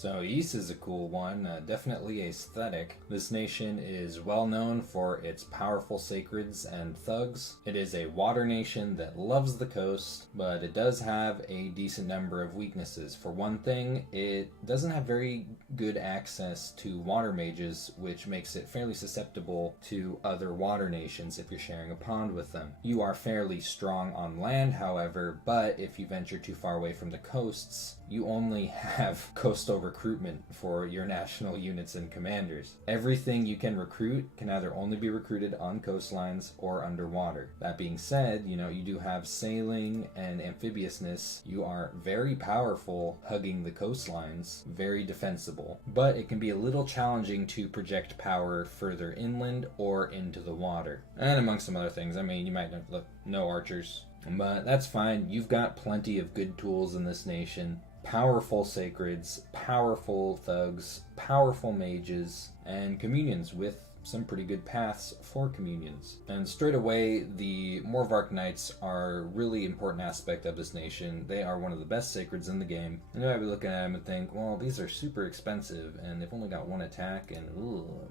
So Ys is a cool one, definitely aesthetic. This nation is well known for its powerful sacreds and thugs. It is a water nation that loves the coast, but it does have a decent number of weaknesses. For one thing, it doesn't have very good access to water mages, which makes it fairly susceptible to other water nations if you're sharing a pond with them. You are fairly strong on land, however, but if you venture too far away from the coasts, you only have coastal recruitment for your national units and commanders. Everything you can recruit can either only be recruited on coastlines or underwater. That being said, you do have sailing and amphibiousness. You are very powerful hugging the coastlines, very defensible, but it can be a little challenging to project power further inland or into the water. And among some other things, you might look, no archers, but that's fine. You've got plenty of good tools in this nation. Powerful sacreds, powerful thugs, powerful mages, and communions with some pretty good paths for communions. And straight away, the Morvark Knights are a really important aspect of this nation. They are one of the best sacreds in the game. And you might be looking at them and think, well, these are super expensive, and they've only got one attack, and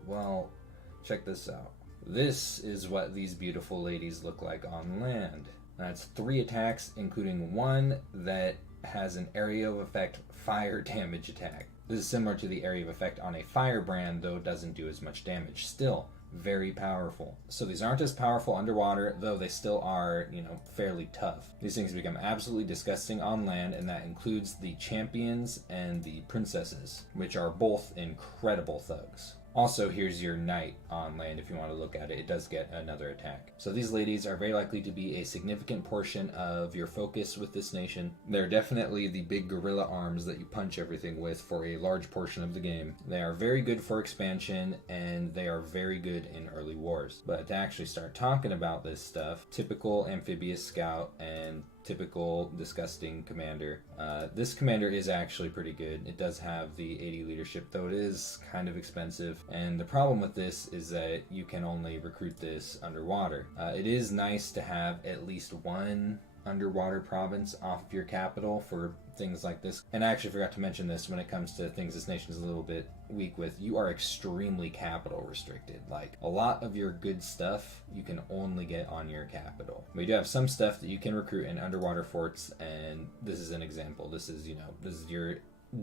well, check this out. This is what these beautiful ladies look like on land. That's 3 attacks, including one that has an area of effect fire damage attack. This is similar to the area of effect on a firebrand, though it doesn't do as much damage. Still, very powerful. So these aren't as powerful underwater, though they still are, fairly tough. These things become absolutely disgusting on land, and that includes the champions and the princesses, which are both incredible thugs. Also, here's your knight on land if you want to look at it. It does get another attack. So these ladies are very likely to be a significant portion of your focus with this nation. They're definitely the big gorilla arms that you punch everything with for a large portion of the game. They are very good for expansion, and they are very good in early wars. But to actually start talking about this stuff, typical amphibious scout and typical disgusting commander. This commander is actually pretty good. It does have the 80 leadership, though it is kind of expensive. And the problem with this is that you can only recruit this underwater. It is nice to have at least one underwater province off of your capital for things like this. And I actually forgot to mention this when it comes to things this nation is a little bit weak with. You are extremely capital restricted. Like, a lot of your good stuff you can only get on your capital. We do have some stuff that you can recruit in underwater forts, and this is an example. This is your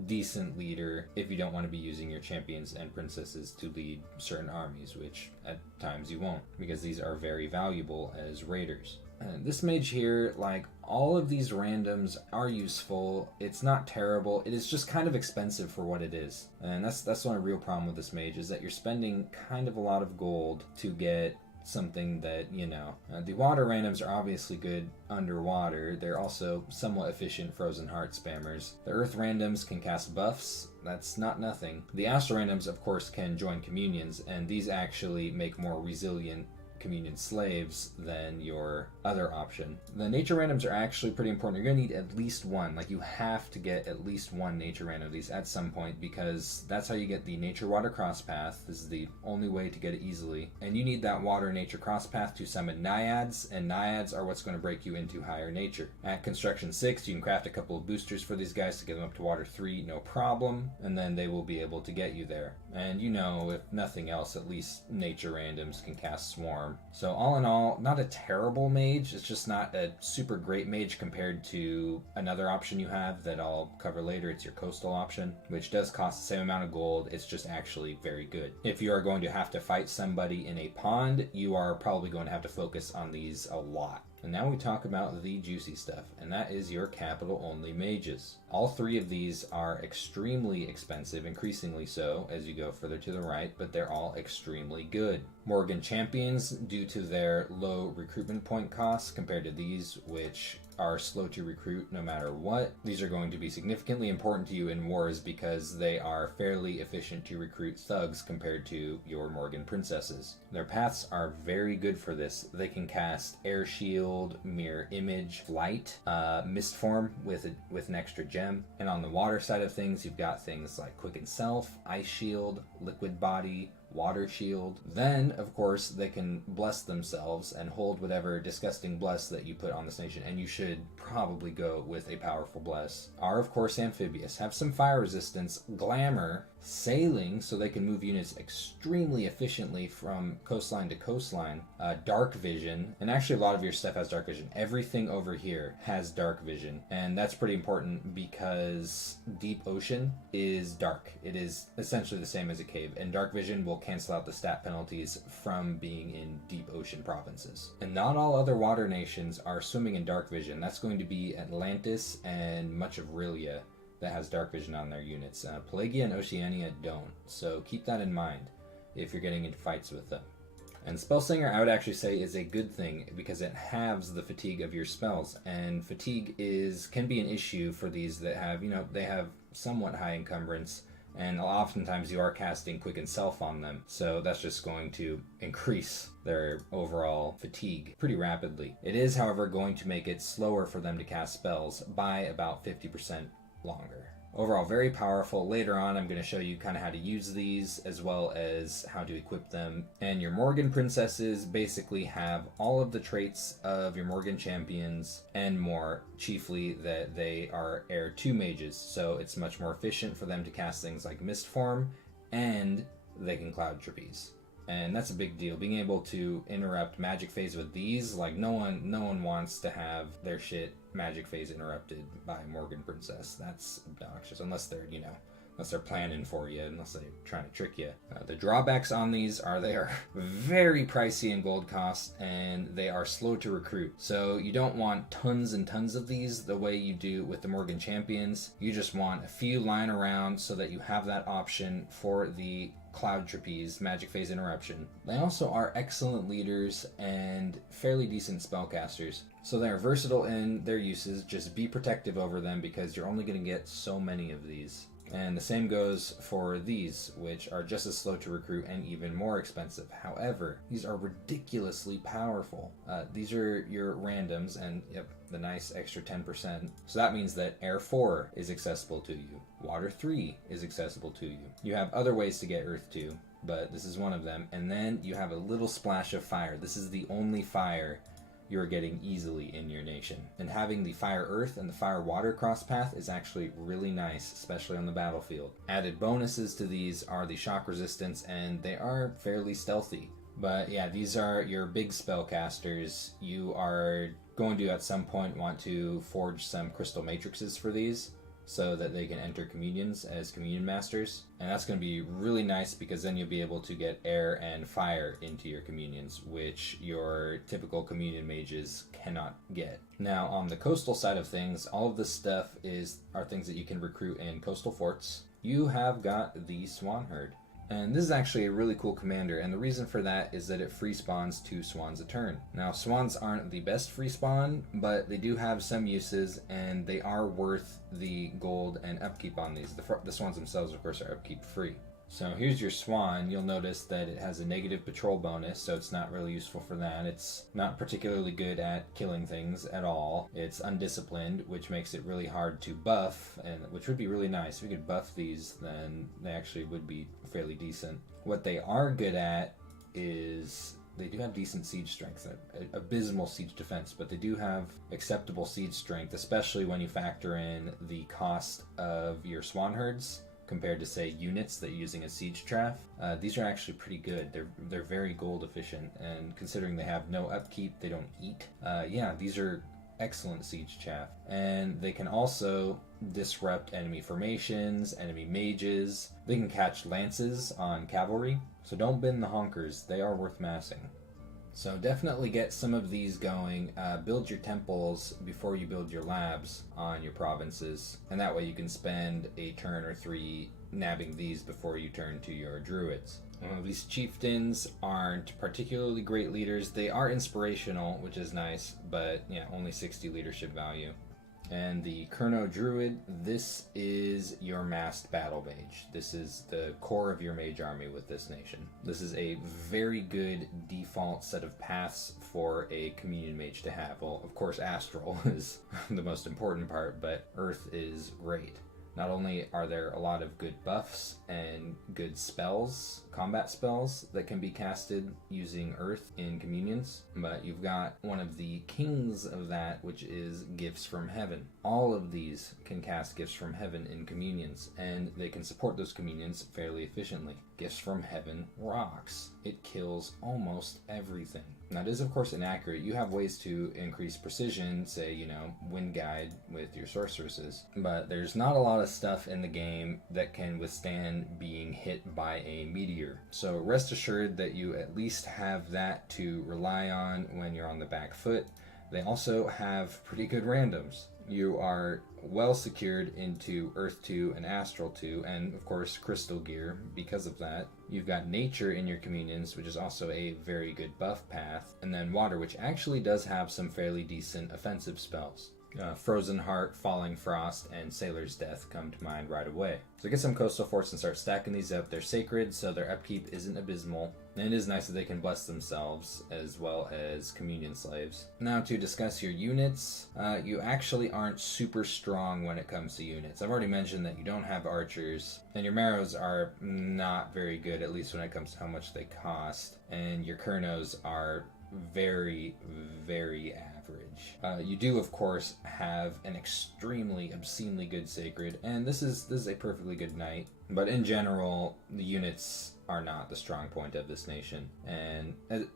decent leader if you don't want to be using your champions and princesses to lead certain armies, which at times you won't, because these are very valuable as raiders. This mage here, like, all of these randoms are useful. It's not terrible. It is just kind of expensive for what it is. And that's the only real problem with this mage, is that you're spending kind of a lot of gold to get something that, the water randoms are obviously good underwater. They're also somewhat efficient frozen heart spammers. The earth randoms can cast buffs. That's not nothing. The astral randoms, of course, can join communions, and these actually make more resilient communion slaves than your other option. The nature randoms are actually pretty important. You're going to need at least one. Like, you have to get at least one nature random of these at some point, because that's how you get the nature water cross path. This is the only way to get it easily. And you need that water nature cross path to summon naiads, and naiads are what's going to break you into higher nature. At construction 6, you can craft a couple of boosters for these guys to get them up to water 3, no problem, and then they will be able to get you there. And if nothing else, at least nature randoms can cast swarm. So all in all, not a terrible mage. It's just not a super great mage compared to another option you have that I'll cover later. It's your coastal option, which does cost the same amount of gold. It's just actually very good. If you are going to have to fight somebody in a pond, you are probably going to have to focus on these a lot. And now we talk about the juicy stuff, and that is your capital-only mages. All 3 of these are extremely expensive, increasingly so as you go further to the right, but they're all extremely good. Morgan champions, due to their low recruitment point costs compared to these, which are slow to recruit no matter what. These are going to be significantly important to you in wars because they are fairly efficient to recruit thugs compared to your Morgan princesses. Their paths are very good for this. They can cast Air Shield, Mirror Image, Flight, Mist Form with an extra gem. And on the water side of things, you've got things like Quicken Self, Ice Shield, Liquid Body, water shield. Then, of course, they can bless themselves and hold whatever disgusting bless that you put on this nation, and you should probably go with a powerful bless. Are, of course, amphibious, have some fire resistance, glamour, sailing, so they can move units extremely efficiently from coastline to coastline, dark vision, and actually a lot of your stuff has dark vision. Everything over here has dark vision, and that's pretty important because deep ocean is dark. It is essentially the same as a cave, and dark vision will cancel out the stat penalties from being in deep ocean provinces. And not all other water nations are swimming in dark vision. That's going to be Atlantis and much of Rilia that has dark vision on their units. Pelagia and Oceania don't, so keep that in mind if you're getting into fights with them. And Spellslinger, I would actually say, is a good thing because it halves the fatigue of your spells, and fatigue can be an issue for these that have, they have somewhat high encumbrance, and oftentimes you are casting Quicken Self on them, so that's just going to increase their overall fatigue pretty rapidly. It is, however, going to make it slower for them to cast spells by about 50% longer. Overall, very powerful. Later on, I'm going to show you kind of how to use these as well as how to equip them. And your Morgan princesses basically have all of the traits of your Morgan champions and more, chiefly that they are heir to mages. So it's much more efficient for them to cast things like Mist Form, and they can Cloud Trapeze. And that's a big deal. Being able to interrupt magic phase with these, like no one wants to have their shit magic phase interrupted by Morgan Princess. That's obnoxious, unless they're planning for you, unless they're trying to trick you. The drawbacks on these are they are very pricey in gold cost, and they are slow to recruit. So you don't want tons and tons of these the way you do with the Morgan Champions. You just want a few lying around so that you have that option for the Cloud Trapeze, Magic Phase Interruption. They also are excellent leaders and fairly decent spellcasters. So they're versatile in their uses. Just be protective over them because you're only going to get so many of these. And the same goes for these, which are just as slow to recruit and even more expensive. However, these are ridiculously powerful. These are your randoms, and yep, the nice extra 10%. So that means that Air 4 is accessible to you. Water 3 is accessible to you. You have other ways to get Earth 2, but this is one of them. And then you have a little splash of fire. This is the only fire you're getting easily in your nation. And having the Fire Earth and the Fire Water cross path is actually really nice, especially on the battlefield. Added bonuses to these are the shock resistance, and they are fairly stealthy. But yeah, these are your big spellcasters. You are going to at some point want to forge some crystal matrices for these so that they can enter communions as communion masters. And that's going to be really nice because then you'll be able to get air and fire into your communions, which your typical communion mages cannot get. Now, on the coastal side of things, all of this stuff are things that you can recruit in coastal forts. You have got the Swan Herd. And this is actually a really cool commander, and the reason for that is that it free spawns 2 swans a turn. Now, swans aren't the best free spawn, but they do have some uses, and they are worth the gold and upkeep on these. The swans themselves, of course, are upkeep free. So here's your swan. You'll notice that it has a negative patrol bonus, so it's not really useful for that. It's not particularly good at killing things at all. It's undisciplined, which makes it really hard to buff, and which would be really nice. If we could buff these, then they actually would be fairly decent. What they are good at is they do have decent siege strength, abysmal siege defense, but they do have acceptable siege strength, especially when you factor in the cost of your swan herds compared to, say, units that you're using as siege traff. These are actually pretty good. They're very gold efficient, and considering they have no upkeep, they don't eat. Yeah, these are excellent siege chaff. And they can also disrupt enemy formations, enemy mages. They can catch lances on cavalry. So don't bin the honkers. They are worth massing. So definitely get some of these going. Build your temples before you build your labs on your provinces, and that way you can spend a turn or 3 nabbing these before you turn to your druids. These chieftains aren't particularly great leaders. They are inspirational, which is nice, but yeah, only 60 leadership value. And the Kerno Druid, this is your massed battle mage. This is the core of your mage army with this nation. This is a very good default set of paths for a communion mage to have. Well, of course, Astral is the most important part, but Earth is great. Not only are there a lot of good buffs and good spells combat spells that can be casted using earth in communions, but you've got one of the kings of that, which is Gifts from Heaven. All of these can cast Gifts from Heaven in communions, and they can support those communions fairly efficiently. Gifts from Heaven rocks. It kills almost everything. Now, it is, of course, inaccurate. You have ways to increase precision, say, wind guide with your sorceresses, but there's not a lot of stuff in the game that can withstand being hit by a meteor. So rest assured that you at least have that to rely on when you're on the back foot. They also have pretty good randoms. You are well secured into Earth 2 and Astral 2, and of course Crystal Gear because of that. You've got Nature in your communions, which is also a very good buff path, and then Water, which actually does have some fairly decent offensive spells. Frozen Heart, Falling Frost, and Sailor's Death come to mind right away. So get some Coastal Forts and start stacking these up. They're sacred, so their upkeep isn't abysmal. And it is nice that they can bless themselves as well as communion slaves. Now to discuss your units, you actually aren't super strong when it comes to units. I've already mentioned that you don't have archers, and your marrows are not very good, at least when it comes to how much they cost. And your kernos are very, very average. You do, of course, have an extremely, obscenely good sacred, and this is a perfectly good knight. But in general, the units are not the strong point of this nation. And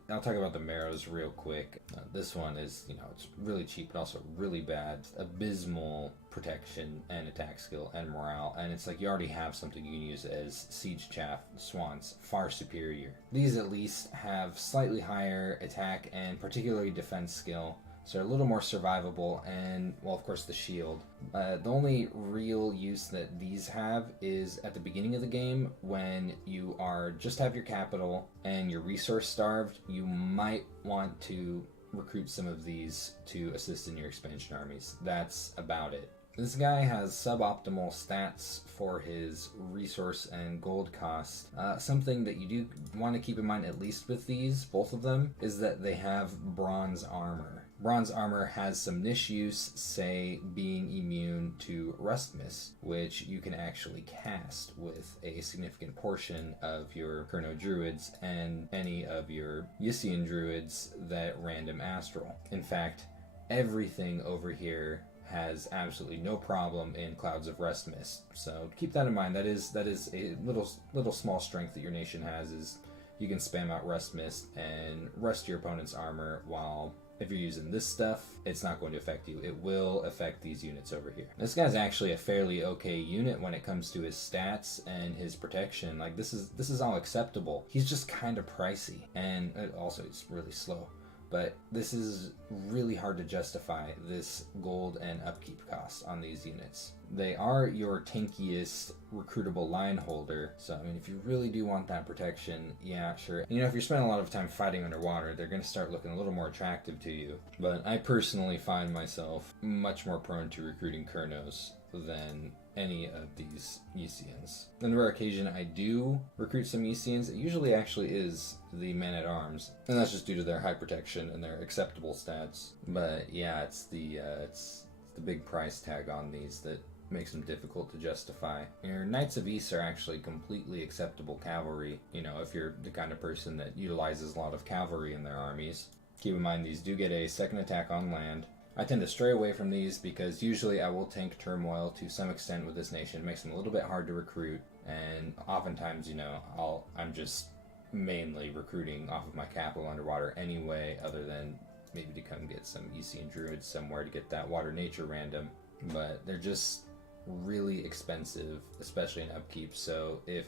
I'll talk about the marrows real quick. This one is, it's really cheap, but also really bad. Abysmal protection and attack skill and morale. And it's like you already have something you can use as Siege Chaff Swans, far superior. These at least have slightly higher attack and particularly defense skill. So they're a little more survivable, and, well, of course, the shield. The only real use that these have is at the beginning of the game when you just have your capital and you're resource starved. You might want to recruit some of these to assist in your expansion armies. That's about it. This guy has suboptimal stats for his resource and gold cost. Something that you do want to keep in mind, at least with these, both of them, is that they have bronze armor. Bronze armor has some niche use, say being immune to Rust Mist, which you can actually cast with a significant portion of your Kerno Druids and any of your Ysian Druids that random astral. In fact, everything over here has absolutely no problem in Clouds of Rust Mist. So keep that in mind. That is a little small strength that your nation has, is you can spam out Rust Mist and rust your opponent's armor, while if you're using this stuff, it's not going to affect you. It will affect these units over here. This guy's actually a fairly okay unit when it comes to his stats and his protection. Like, this is all acceptable. He's just kind of pricey, and also he's really slow. But this is really hard to justify, this gold and upkeep cost on these units. They are your tankiest recruitable line holder, so I mean, if you really do want that protection, yeah, sure. If you're spending a lot of time fighting underwater, they're going to start looking a little more attractive to you. But I personally find myself much more prone to recruiting Kernos than any of these Ysians. On the rare occasion I do recruit some Ysians, it usually actually is the men-at-arms, and that's just due to their high protection and their acceptable stats. But yeah, it's the big price tag on these that makes them difficult to justify. Your Knights of Ys are actually completely acceptable cavalry, if you're the kind of person that utilizes a lot of cavalry in their armies. Keep in mind, these do get a second attack on land. I tend to stray away from these because usually I will tank Turmoil to some extent with this nation. It makes them a little bit hard to recruit, and oftentimes, I'm just mainly recruiting off of my capital underwater anyway, other than maybe to come get some Ysian Druids somewhere to get that Water Nature random. But they're just really expensive, especially in upkeep, so if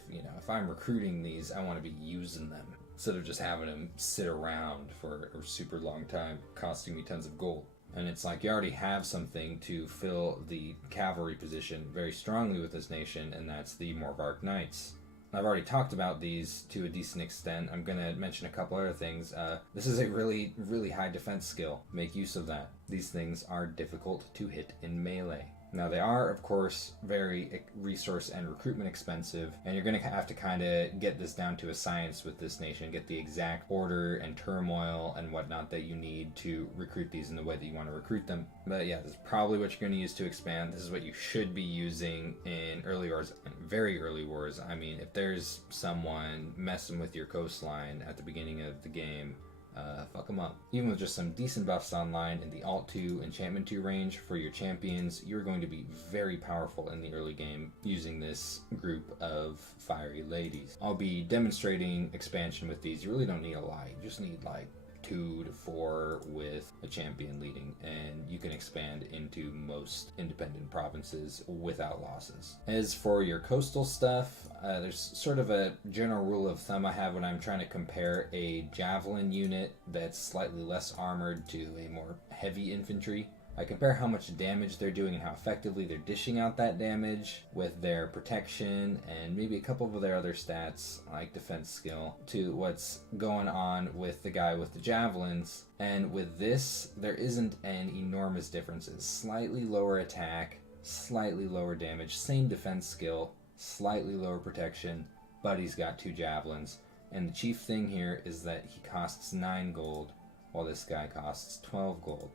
I'm recruiting these, I want to be using them instead of just having them sit around for a super long time, costing me tons of gold. And it's like you already have something to fill the cavalry position very strongly with this nation, and that's the Morvark Knights. I've already talked about these to a decent extent. I'm going to mention a couple other things. This is a really, really high defense skill. Make use of that. These things are difficult to hit in melee. Now they are, of course, very resource and recruitment expensive, and you're going to have to kind of get this down to a science with this nation, get the exact order and turmoil and whatnot that you need to recruit these in the way that you want to recruit them. But yeah, this is probably what you're going to use to expand. This is what you should be using in early wars and very early wars. I mean, if there's someone messing with your coastline at the beginning of the game, fuck them up. Even with just some decent buffs online in the Alt 2, Enchantment 2 range for your champions, you're going to be very powerful in the early game using this group of fiery ladies. I'll be demonstrating expansion with these. You really don't need a lot. You just need like 2 to 4 with a champion leading, and you can expand into most independent provinces without losses. As for your coastal stuff, there's sort of a general rule of thumb I have when I'm trying to compare a javelin unit that's slightly less armored to a more heavy infantry. I compare how much damage they're doing and how effectively they're dishing out that damage with their protection and maybe a couple of their other stats like defense skill to what's going on with the guy with the javelins. And with this, there isn't an enormous difference. It's slightly lower attack, slightly lower damage, same defense skill, slightly lower protection, but he's got 2 javelins. And the chief thing here is that he costs 9 gold while this guy costs 12 gold.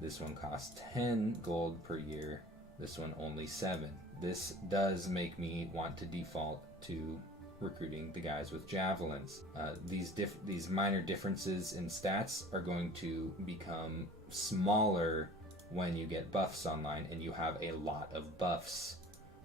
This one costs 10 gold per year, this one only 7. This does make me want to default to recruiting the guys with javelins. These minor differences in stats are going to become smaller when you get buffs online and you have a lot of buffs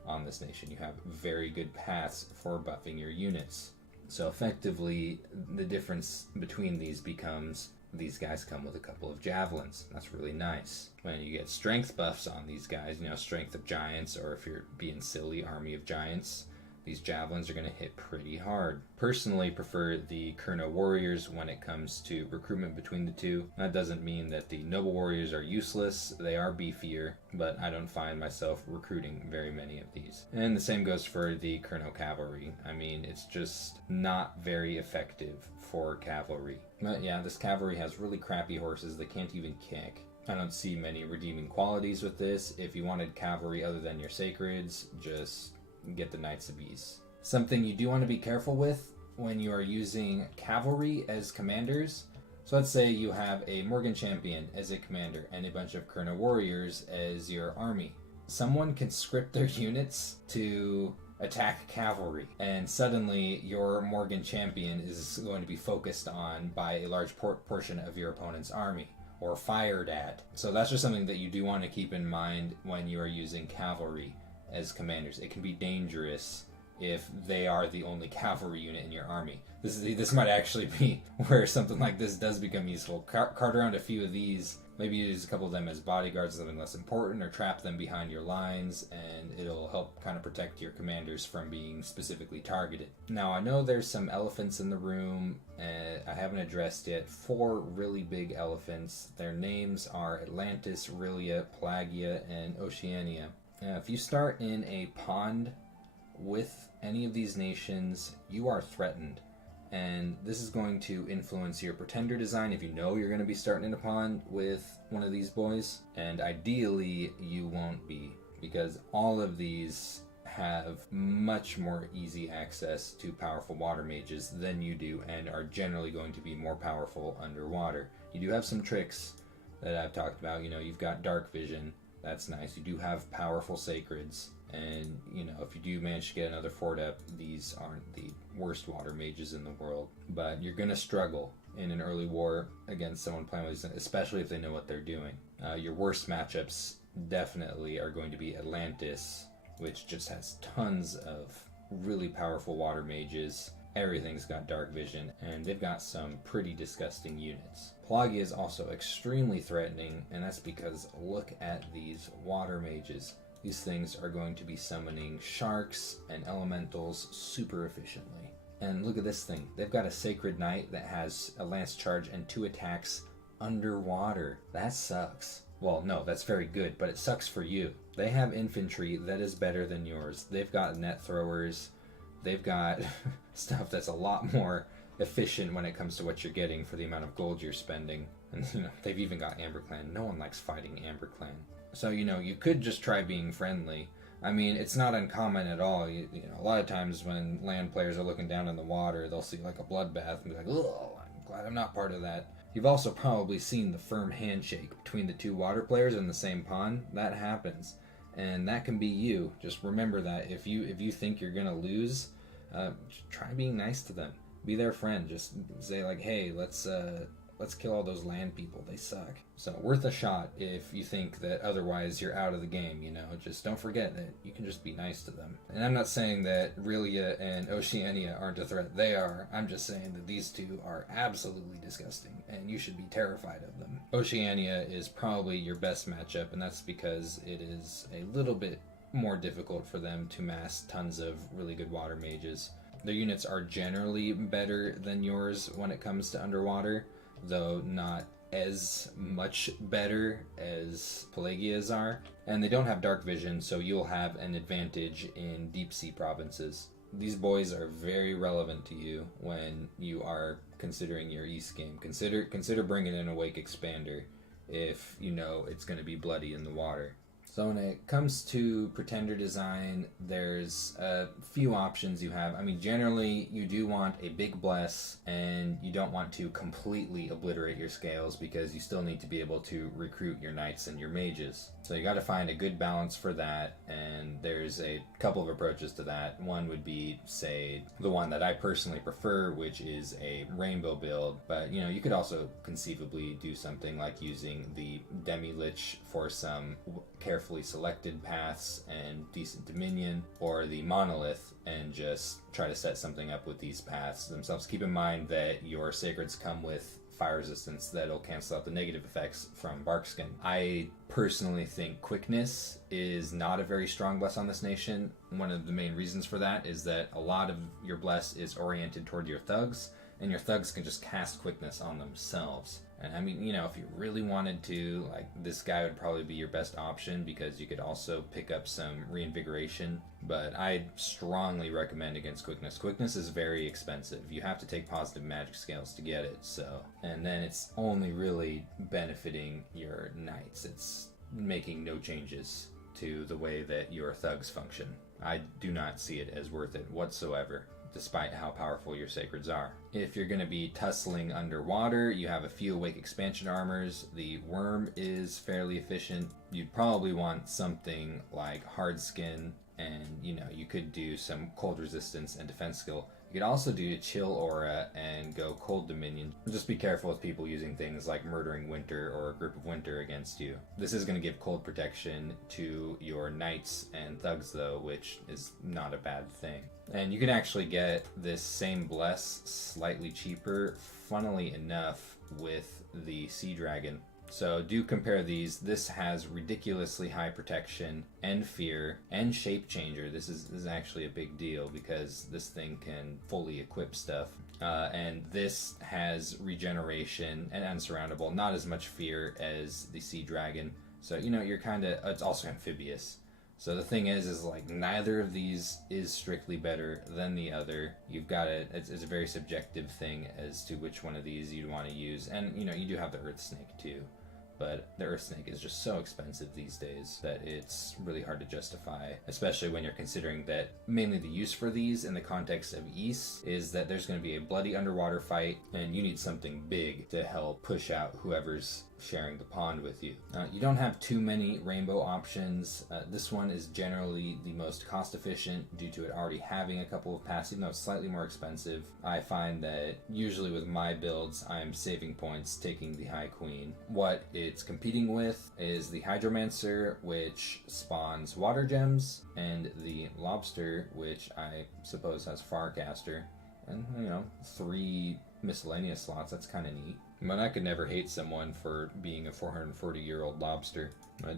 on this nation. You have very good paths for buffing your units. So effectively, the difference between these becomes these guys come with a couple of javelins. That's really nice. When you get strength buffs on these guys, strength of giants, or if you're being silly, army of giants, these javelins are going to hit pretty hard. Personally prefer the Kurno warriors when it comes to recruitment between the two. That doesn't mean that the noble warriors are useless. They are beefier, but I don't find myself recruiting very many of these. And the same goes for the Kurno cavalry. I mean, it's just not very effective for cavalry. But yeah, this cavalry has really crappy horses that can't even kick. I don't see many redeeming qualities with this. If you wanted cavalry other than your sacreds, just get the Knights of East. Something you do want to be careful with when you are using cavalry as commanders. So let's say you have a Morgan champion as a commander and a bunch of Kurno warriors as your army. Someone can script their units to attack cavalry, and suddenly your Morgan champion is going to be focused on by a large portion of your opponent's army, or fired at. So that's just something that you do want to keep in mind when you are using cavalry as commanders. It can be dangerous if they are the only cavalry unit in your army. This might actually be where something like this does become useful. Cart around a few of these, maybe use a couple of them as bodyguards, something less important, or trap them behind your lines, and it'll help kind of protect your commanders from being specifically targeted. Now, I know there's some elephants in the room, I haven't addressed yet. 4 really big elephants. Their names are Atlantis, Rilia, Pelagia, and Oceania. If you start in a pond with any of these nations, you are threatened. And this is going to influence your pretender design if you know you're going to be starting in a pond with one of these boys. And ideally, you won't be, because all of these have much more easy access to powerful water mages than you do, and are generally going to be more powerful underwater. You do have some tricks that I've talked about. You've got dark vision. That's nice. You do have powerful sacreds, and if you do manage to get another fort up, these aren't the worst water mages in the world. But you're gonna struggle in an early war against someone playing with these, especially if they know what they're doing. Your worst matchups definitely are going to be Atlantis, which just has tons of really powerful water mages. Everything's got dark vision, and they've got some pretty disgusting units. Pelagia is also extremely threatening, and that's because look at these water mages. These things are going to be summoning sharks and elementals super efficiently. And look at this thing. They've got a Sacred Knight that has a lance charge and 2 attacks underwater. That sucks. Well, no, that's very good, but it sucks for you. They have infantry that is better than yours. They've got net throwers. They've got stuff that's a lot more efficient when it comes to what you're getting for the amount of gold you're spending. And they've even got Amber Clan. No one likes fighting Amber Clan. So, you could just try being friendly. I mean, it's not uncommon at all. A lot of times when land players are looking down in the water, they'll see like a bloodbath and be like, "Oh, I'm glad I'm not part of that." You've also probably seen the firm handshake between the two water players in the same pond. That happens, and that can be you. Just remember that if you think you're gonna lose, try being nice to them. Be their friend. Just say like, "Hey, let's kill all those land people. They suck." So worth a shot if you think that otherwise you're out of the game, Just don't forget that you can just be nice to them. And I'm not saying that Relia and Oceania aren't a threat. They are. I'm just saying that these two are absolutely disgusting, and you should be terrified of them. Oceania is probably your best matchup, and that's because it is a little bit more difficult for them to mass tons of really good water mages. Their units are generally better than yours when it comes to underwater, though not as much better as Pelagia's are. And they don't have dark vision, so you'll have an advantage in deep sea provinces. These boys are very relevant to you when you are considering your East game. Consider bringing in a Wake Expander if you know it's going to be bloody in the water. So when it comes to Pretender design, there's a few options you have. I mean, generally, you do want a big bless, and you don't want to completely obliterate your scales because you still need to be able to recruit your knights and your mages. So you got to find a good balance for that, and there's a couple of approaches to that. One would be, say, the one that I personally prefer, which is a rainbow build, but you could also conceivably do something like using the Demi-Lich for some carefully selected paths and decent dominion, or the monolith and just try to set something up with these paths themselves. Keep in mind that your sacreds come with fire resistance that'll cancel out the negative effects from Barkskin. I personally think quickness is not a very strong bless on this nation. One of the main reasons for that is that a lot of your bless is oriented toward your thugs, and your thugs can just cast quickness on themselves. And I mean, if you really wanted to, like, this guy would probably be your best option because you could also pick up some reinvigoration. But I strongly recommend against quickness. Quickness is very expensive. You have to take positive magic scales to get it, so. And then it's only really benefiting your knights. It's making no changes to the way that your thugs function. I do not see it as worth it whatsoever, despite how powerful your sacreds are. If you're going to be tussling underwater, you have a few Awake Expansion armors. The Worm is fairly efficient. You'd probably want something like Hard Skin, and you could do some cold resistance and defense skill. You could also do Chill Aura and go Cold Dominion. Just be careful with people using things like Murdering Winter or a Grip of Winter against you. This is going to give cold protection to your knights and thugs though, which is not a bad thing. And you can actually get this same bless slightly cheaper, funnily enough, with the Sea Dragon. So do compare these. This has ridiculously high protection and fear and shape changer. This is actually a big deal because this thing can fully equip stuff. And this has regeneration and unsurroundable. Not as much fear as the Sea Dragon. So you're kind of. It's also amphibious. So the thing is like neither of these is strictly better than the other. You've got it's a very subjective thing as to which one of these you'd want to use. And you do have the Earth Snake too. But the Earth Snake is just so expensive these days that it's really hard to justify, especially when you're considering that mainly the use for these in the context of Ys is that there's going to be a bloody underwater fight and you need something big to help push out whoever's sharing the pond with you. You don't have too many rainbow options. This one is generally the most cost efficient due to it already having a couple of paths, even though it's slightly more expensive. I find that usually with my builds, I'm saving points taking the High Queen. What it's competing with is the Hydromancer, which spawns water gems, and the Lobster, which I suppose has Farcaster, and 3 miscellaneous slots. That's kind of neat. But I could never hate someone for being a 440-year-old lobster.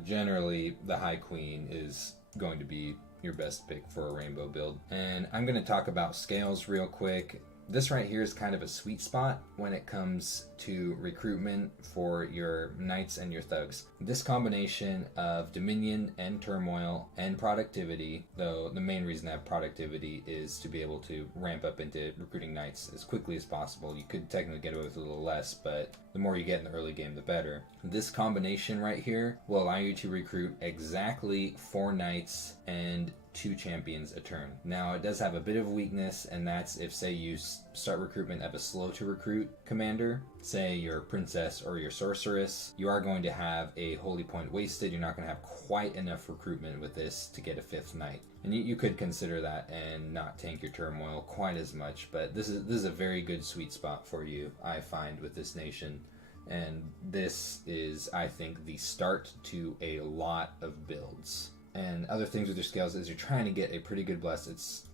Generally, the High Queen is going to be your best pick for a rainbow build. And I'm going to talk about scales real quick. This right here is kind of a sweet spot when it comes to recruitment for your knights and your thugs. This combination of Dominion and Turmoil and productivity, though the main reason I have productivity is to be able to ramp up into recruiting knights as quickly as possible. You could technically get away with a little less, but the more you get in the early game, the better. This combination right here will allow you to recruit exactly 4 knights and 2 champions a turn. Now, it does have a bit of a weakness, and that's if, say, you start recruitment of a slow to recruit commander, say your princess or your sorceress, you are going to have a holy point wasted. You're not going to have quite enough recruitment with this to get a 5th knight. And you could consider that and not tank your turmoil quite as much, but this is a very good sweet spot for you, I find, with this nation. And this is, I think, the start to a lot of builds. And other things with your scales is you're trying to get a pretty good bless. It's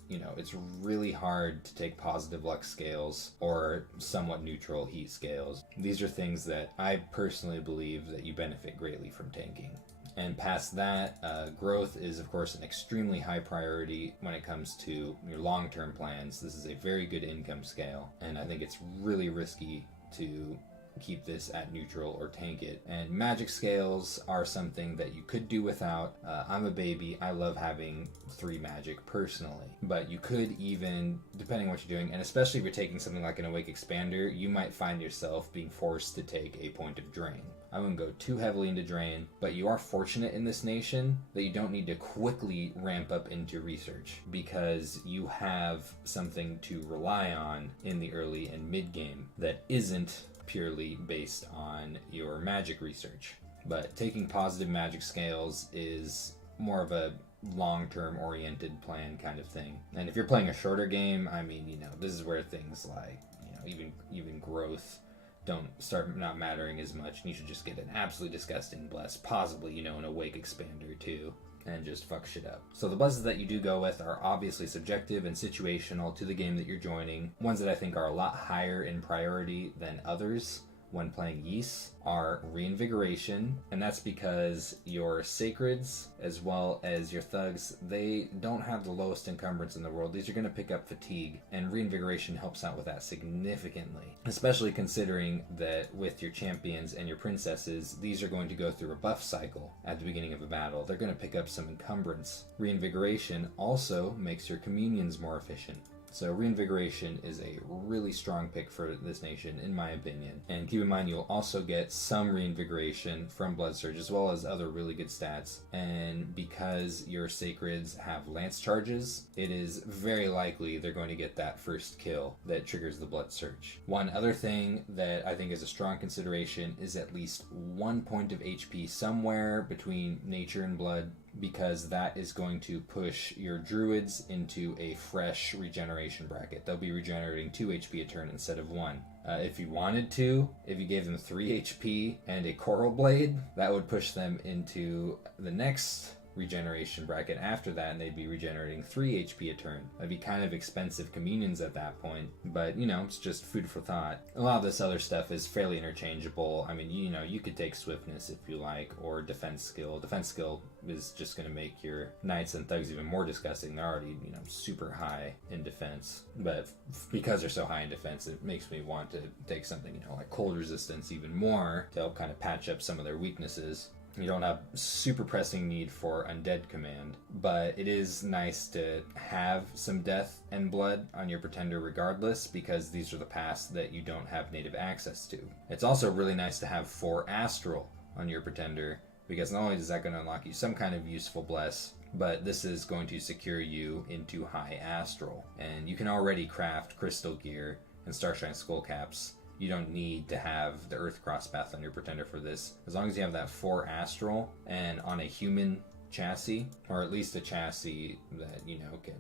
really hard to take positive luck scales or somewhat neutral heat scales. These are things that I personally believe that you benefit greatly from tanking. And past that, growth is, of course, an extremely high priority when it comes to your long-term plans. This is a very good income scale, and I think it's really risky to keep this at neutral or tank it. And magic scales are something that you could do without. I'm a baby. I love having 3 magic personally, but you could even, depending on what you're doing, and especially if you're taking something like an Awake Expander, you might find yourself being forced to take a point of drain. I wouldn't go too heavily into drain, but you are fortunate in this nation that you don't need to quickly ramp up into research because you have something to rely on in the early and mid game that isn't purely based on your magic research. But taking positive magic scales is more of a long-term oriented plan kind of thing. And if you're playing a shorter game, I mean, this is where things like, even growth don't start not mattering as much, and you should just get an absolutely disgusting bless, possibly, an Awake Expander too, and just fuck shit up. So the blesses that you do go with are obviously subjective and situational to the game that you're joining. Ones that I think are a lot higher in priority than others when playing Ys are Reinvigoration, and that's because your Sacreds as well as your Thugs, they don't have the lowest encumbrance in the world. These are going to pick up fatigue, and Reinvigoration helps out with that significantly, especially considering that with your champions and your princesses, these are going to go through a buff cycle at the beginning of a battle. They're going to pick up some encumbrance. Reinvigoration also makes your communions more efficient. So Reinvigoration is a really strong pick for this nation, in my opinion. And keep in mind, you'll also get some Reinvigoration from Blood Surge, as well as other really good stats. And because your Sacreds have Lance charges, it is very likely they're going to get that first kill that triggers the Blood Surge. One other thing that I think is a strong consideration is at least 1 point of HP somewhere between Nature and Blood, because that is going to push your druids into a fresh regeneration bracket. They'll be regenerating 2 HP a turn instead of 1. If you wanted to, if you gave them 3 HP and a Coral Blade, that would push them into the next regeneration bracket after that, and they'd be regenerating 3 HP a turn. That'd be kind of expensive communions at that point, but it's just food for thought. A lot of this other stuff is fairly interchangeable. I mean, you could take swiftness if you like, or defense skill. Defense skill is just going to make your knights and thugs even more disgusting. They're already super high in defense, but because they're so high in defense, it makes me want to take something like cold resistance even more to help kind of patch up some of their weaknesses. You don't have super pressing need for Undead Command, but it is nice to have some death and blood on your Pretender regardless, because these are the paths that you don't have native access to. It's also really nice to have 4 Astral on your Pretender, because not only is that going to unlock you some kind of useful bless, but this is going to secure you into high Astral. And you can already craft Crystal Gear and Starshine Skullcaps. You don't need to have the Earth Crosspath on your Pretender for this. As long as you have that 4 Astral and on a human chassis, or at least a chassis that, can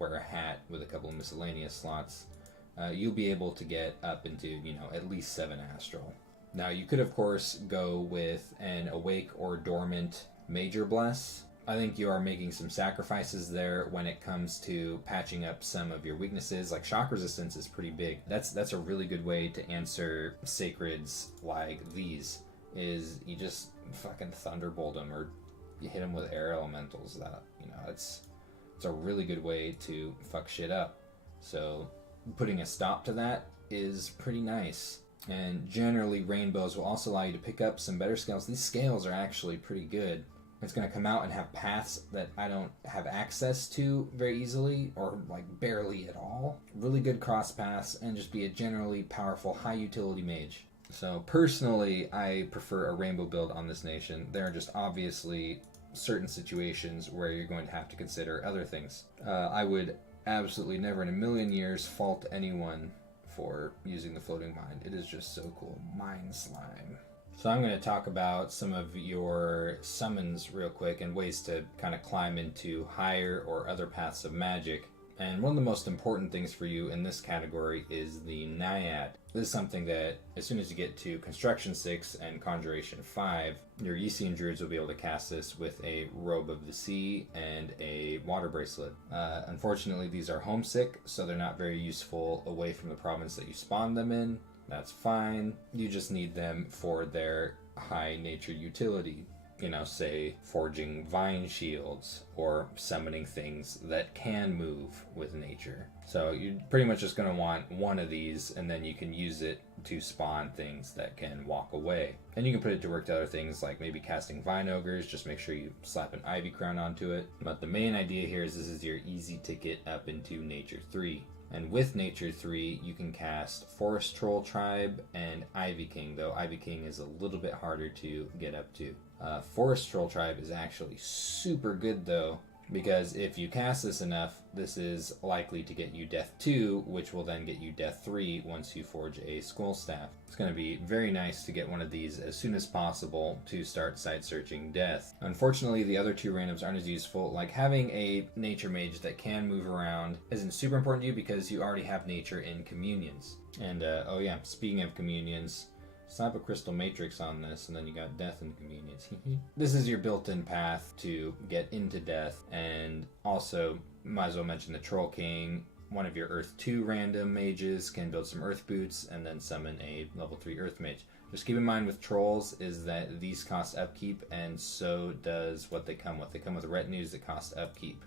wear a hat with a couple of miscellaneous slots, you'll be able to get up into, at least 7 Astral. Now, you could, of course, go with an Awake or Dormant Major Bless. I think you are making some sacrifices there when it comes to patching up some of your weaknesses. Like shock resistance is pretty big. That's a really good way to answer Sacreds like these, is you just fucking Thunderbolt them, or you hit them with air elementals. That, it's a really good way to fuck shit up. So putting a stop to that is pretty nice. And generally, rainbows will also allow you to pick up some better scales. These scales are actually pretty good. It's going to come out and have paths that I don't have access to very easily, or like barely at all. Really good cross paths, and just be a generally powerful high utility mage. So personally, I prefer a rainbow build on this nation. There are just obviously certain situations where you're going to have to consider other things. I would absolutely never in a million years fault anyone for using the floating mind. It is just so cool. Mind slime. So I'm going to talk about some of your summons real quick and ways to kind of climb into higher or other paths of magic. And one of the most important things for you in this category is the Naiad. This is something that as soon as you get to Construction 6 and Conjuration 5, your Ysian Druids will be able to cast this with a Robe of the Sea and a Water Bracelet. Unfortunately, these are homesick, so they're not very useful away from the province that you spawned them in. That's fine. You just need them for their high nature utility. You know, say forging vine shields or summoning things that can move with nature. So you're pretty much just going to want one of these, and then you can use it to spawn things that can walk away. And you can put it to work to other things like maybe casting vine ogres. Just make sure you slap an ivy crown onto it. But the main idea here is this is your easy ticket up into Nature 3. And with Nature 3, you can cast Forest Troll Tribe and Ivy King, though Ivy King is a little bit harder to get up to. Forest Troll Tribe is actually super good, though, because if you cast this enough, this is likely to get you Death 2, which will then get you Death 3 once you forge a Skull Staff. It's going to be very nice to get one of these as soon as possible to start side-searching Death. Unfortunately, the other two randoms aren't as useful. Like, having a Nature Mage that can move around isn't super important to you because you already have Nature in Communions. And, oh yeah, speaking of Communions, slap a Crystal Matrix on this, and then you got Death in Communions. This is your built-in path to get into Death, and also, might as well mention the Troll King. One of your Earth 2 random mages can build some Earth Boots, and then summon a level 3 Earth Mage. Just keep in mind with Trolls is that these cost upkeep, and so does what they come with. They come with retinues that cost upkeep.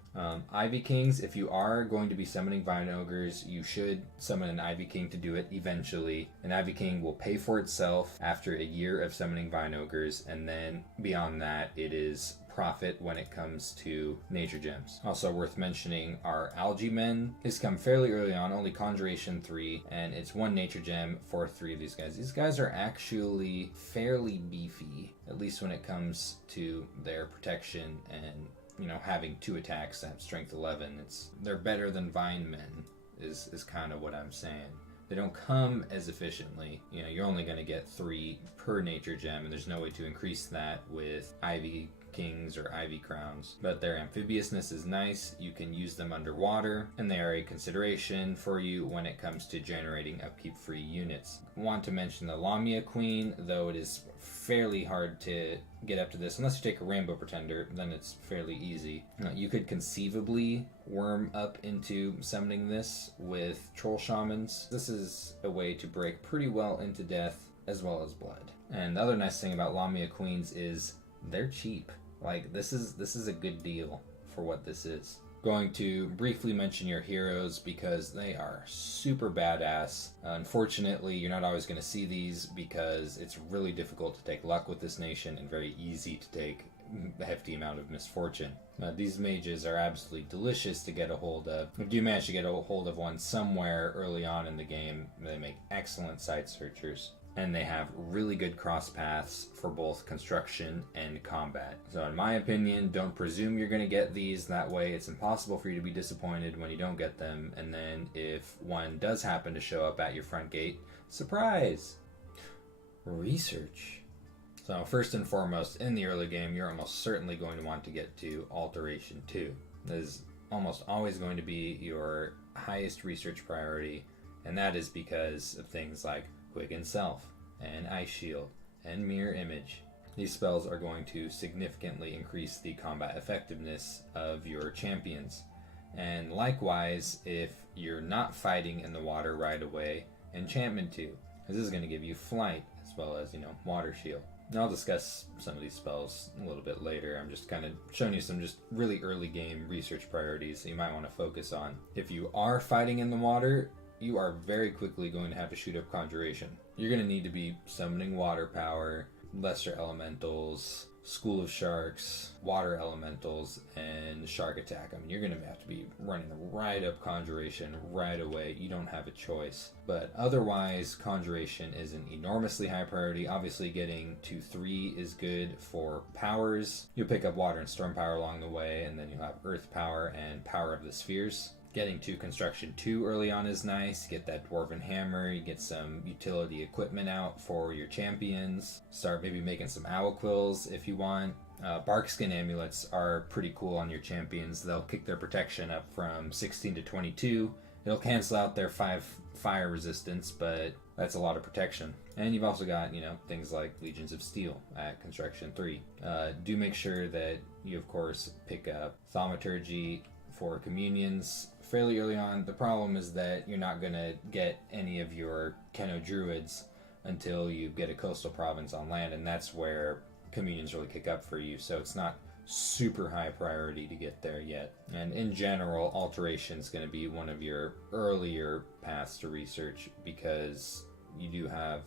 Ivy Kings, if you are going to be summoning Vine Ogres, you should summon an Ivy King to do it eventually. An Ivy King will pay for itself after a year of summoning Vine Ogres, and then beyond that, it is profit when it comes to nature gems. Also worth mentioning, our Algae Men has come fairly early on, only Conjuration 3, and it's 1 nature gem for 3 of these guys. These guys are actually fairly beefy, at least when it comes to their protection and, you know, having 2 attacks at strength 11. They're better than Vine Men is kind of what I'm saying. They don't come as efficiently. You know, you're only going to get 3 per nature gem, and there's no way to increase that with Ivy Kings or Ivy Crowns. But their amphibiousness is nice. You can use them underwater, and they are a consideration for you when it comes to generating upkeep-free units. Want to mention the Lamia Queen, though it is fairly hard to get up to this. Unless you take a Rainbow Pretender, then it's fairly easy. You could conceivably worm up into summoning this with Troll Shamans. This is a way to break pretty well into Death as well as Blood. And the other nice thing about Lamia Queens is they're cheap. Like, this is a good deal for what this is. Going to briefly mention your heroes because they are super badass. Unfortunately, you're not always going to see these because it's really difficult to take luck with this nation and very easy to take a hefty amount of misfortune. These mages are absolutely delicious to get a hold of. If you manage to get a hold of one somewhere early on in the game, they make excellent side searchers. And they have really good cross paths for both construction and combat. So in my opinion, don't presume you're going to get these. That way it's impossible for you to be disappointed when you don't get them. And then if one does happen to show up at your front gate, surprise! Research. So first and foremost, in the early game, you're almost certainly going to want to get to Alteration 2. That is almost always going to be your highest research priority, and that is because of things like Quicken Self, and Ice Shield, and Mirror Image. These spells are going to significantly increase the combat effectiveness of your champions. And likewise, if you're not fighting in the water right away, Enchantment 2, because this is going to give you Flight, as well as, Water Shield. And I'll discuss some of these spells a little bit later. I'm just kind of showing you some just really early game research priorities that you might want to focus on. If you are fighting in the water, you are very quickly going to have to shoot up Conjuration. You're going to need to be summoning water power, lesser elementals, School of Sharks, water elementals, and shark attack. I mean, you're going to have to be running right up Conjuration right away. You don't have a choice. But otherwise, Conjuration is an enormously high priority. Obviously, getting to 3 is good for powers. You'll pick up water and storm power along the way, and then you'll have earth power and power of the spheres. Getting to Construction 2 early on is nice. You get that Dwarven Hammer, you get some utility equipment out for your champions. Start maybe making some owl quills if you want. Barkskin amulets are pretty cool on your champions. They'll kick their protection up from 16 to 22. It'll cancel out their 5 fire resistance, but that's a lot of protection. And you've also got, things like Legions of Steel at Construction 3. Do make sure that you, of course, pick up Thaumaturgy for communions fairly early on. The problem is that you're not going to get any of your Kenno Druids until you get a coastal province on land, and that's where communions really kick up for you. So it's not super high priority to get there yet. And in general, alteration is going to be one of your earlier paths to research because you do have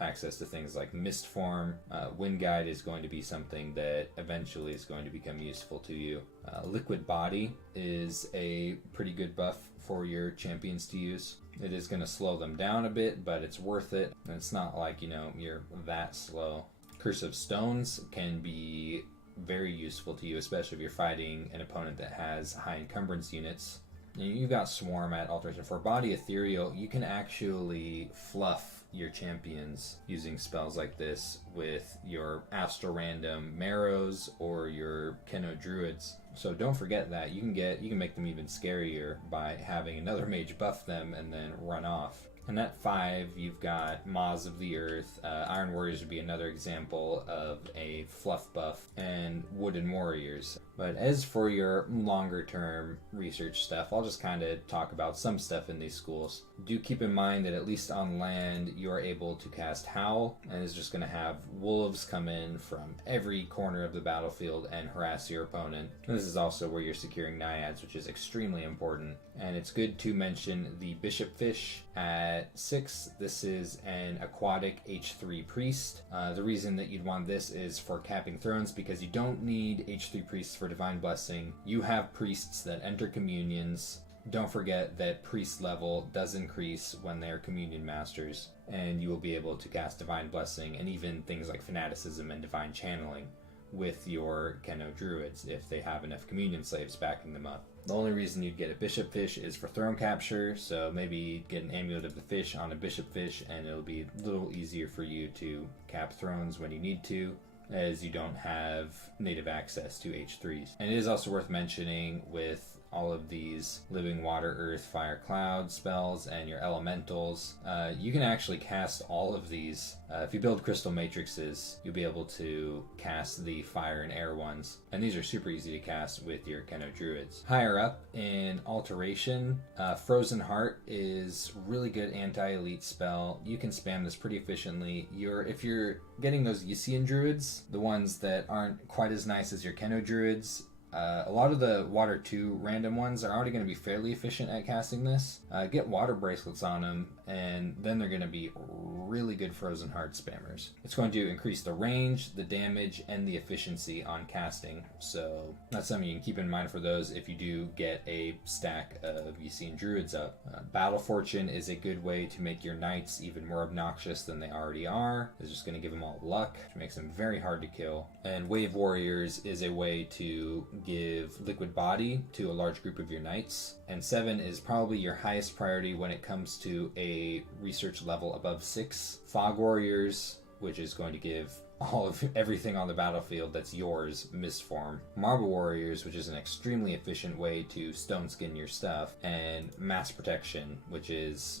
access to things like mist form. Wind guide is going to be something that eventually is going to become useful to you. Liquid body is a pretty good buff for your champions to use. It is going to slow them down a bit, but it's worth it. And it's not like, you're that slow. Curse of Stones can be very useful to you, especially if you're fighting an opponent that has high encumbrance units. You've got Swarm at Alteration. For Body Ethereal, you can actually fluff your champions using spells like this with your Astral Random Marrows or your Kenno Druids. So don't forget that. You can make them even scarier by having another mage buff them and then run off. And at 5, you've got Maws of the Earth. Iron Warriors would be another example of a fluff buff, and Wooden Warriors. But as for your longer term research stuff, I'll just kind of talk about some stuff in these schools. Do keep in mind that at least on land, you are able to cast Howl, and is just going to have wolves come in from every corner of the battlefield and harass your opponent. And this is also where you're securing Naiads, which is extremely important. And it's good to mention the Bishop Fish at 6. This is an aquatic H3 priest. The reason that you'd want this is for capping thrones, because you don't need H3 priests for Divine Blessing. You have priests that enter communions. Don't forget that priest level does increase when they're communion masters, and you will be able to cast Divine Blessing and even things like Fanaticism and Divine Channeling with your Kenno Druids if they have enough communion slaves backing them up. The only reason you'd get a Bishop Fish is for throne capture, so maybe get an Amulet of the Fish on a Bishop Fish and it'll be a little easier for you to cap thrones when you need to, as you don't have native access to H3s. And it is also worth mentioning with all of these living water, earth, fire, cloud spells and your elementals, you can actually cast all of these. If you build crystal matrices, you'll be able to cast the fire and air ones, and these are super easy to cast with your Kenno Druids. Higher up in Alteration, Frozen Heart is really good anti-elite spell. You can spam this pretty efficiently. If you're getting those Ysian Druids, the ones that aren't quite as nice as your Kenno Druids, a lot of the Water 2 random ones are already going to be fairly efficient at casting this. Get water bracelets on them, and then they're going to be really good Frozen Heart spammers. It's going to increase the range, the damage, and the efficiency on casting, so that's something you can keep in mind for those if you do get a stack of Ysian Druids up. Battle Fortune is a good way to make your knights even more obnoxious than they already are. It's just going to give them all luck, which makes them very hard to kill. And Wave Warriors is a way to give liquid body to a large group of your knights. And 7 is probably your highest priority when it comes to a research level above 6. Fog Warriors, which is going to give all of everything on the battlefield that's yours mist form. Marble Warriors, which is an extremely efficient way to stone skin your stuff. And Mass Protection, which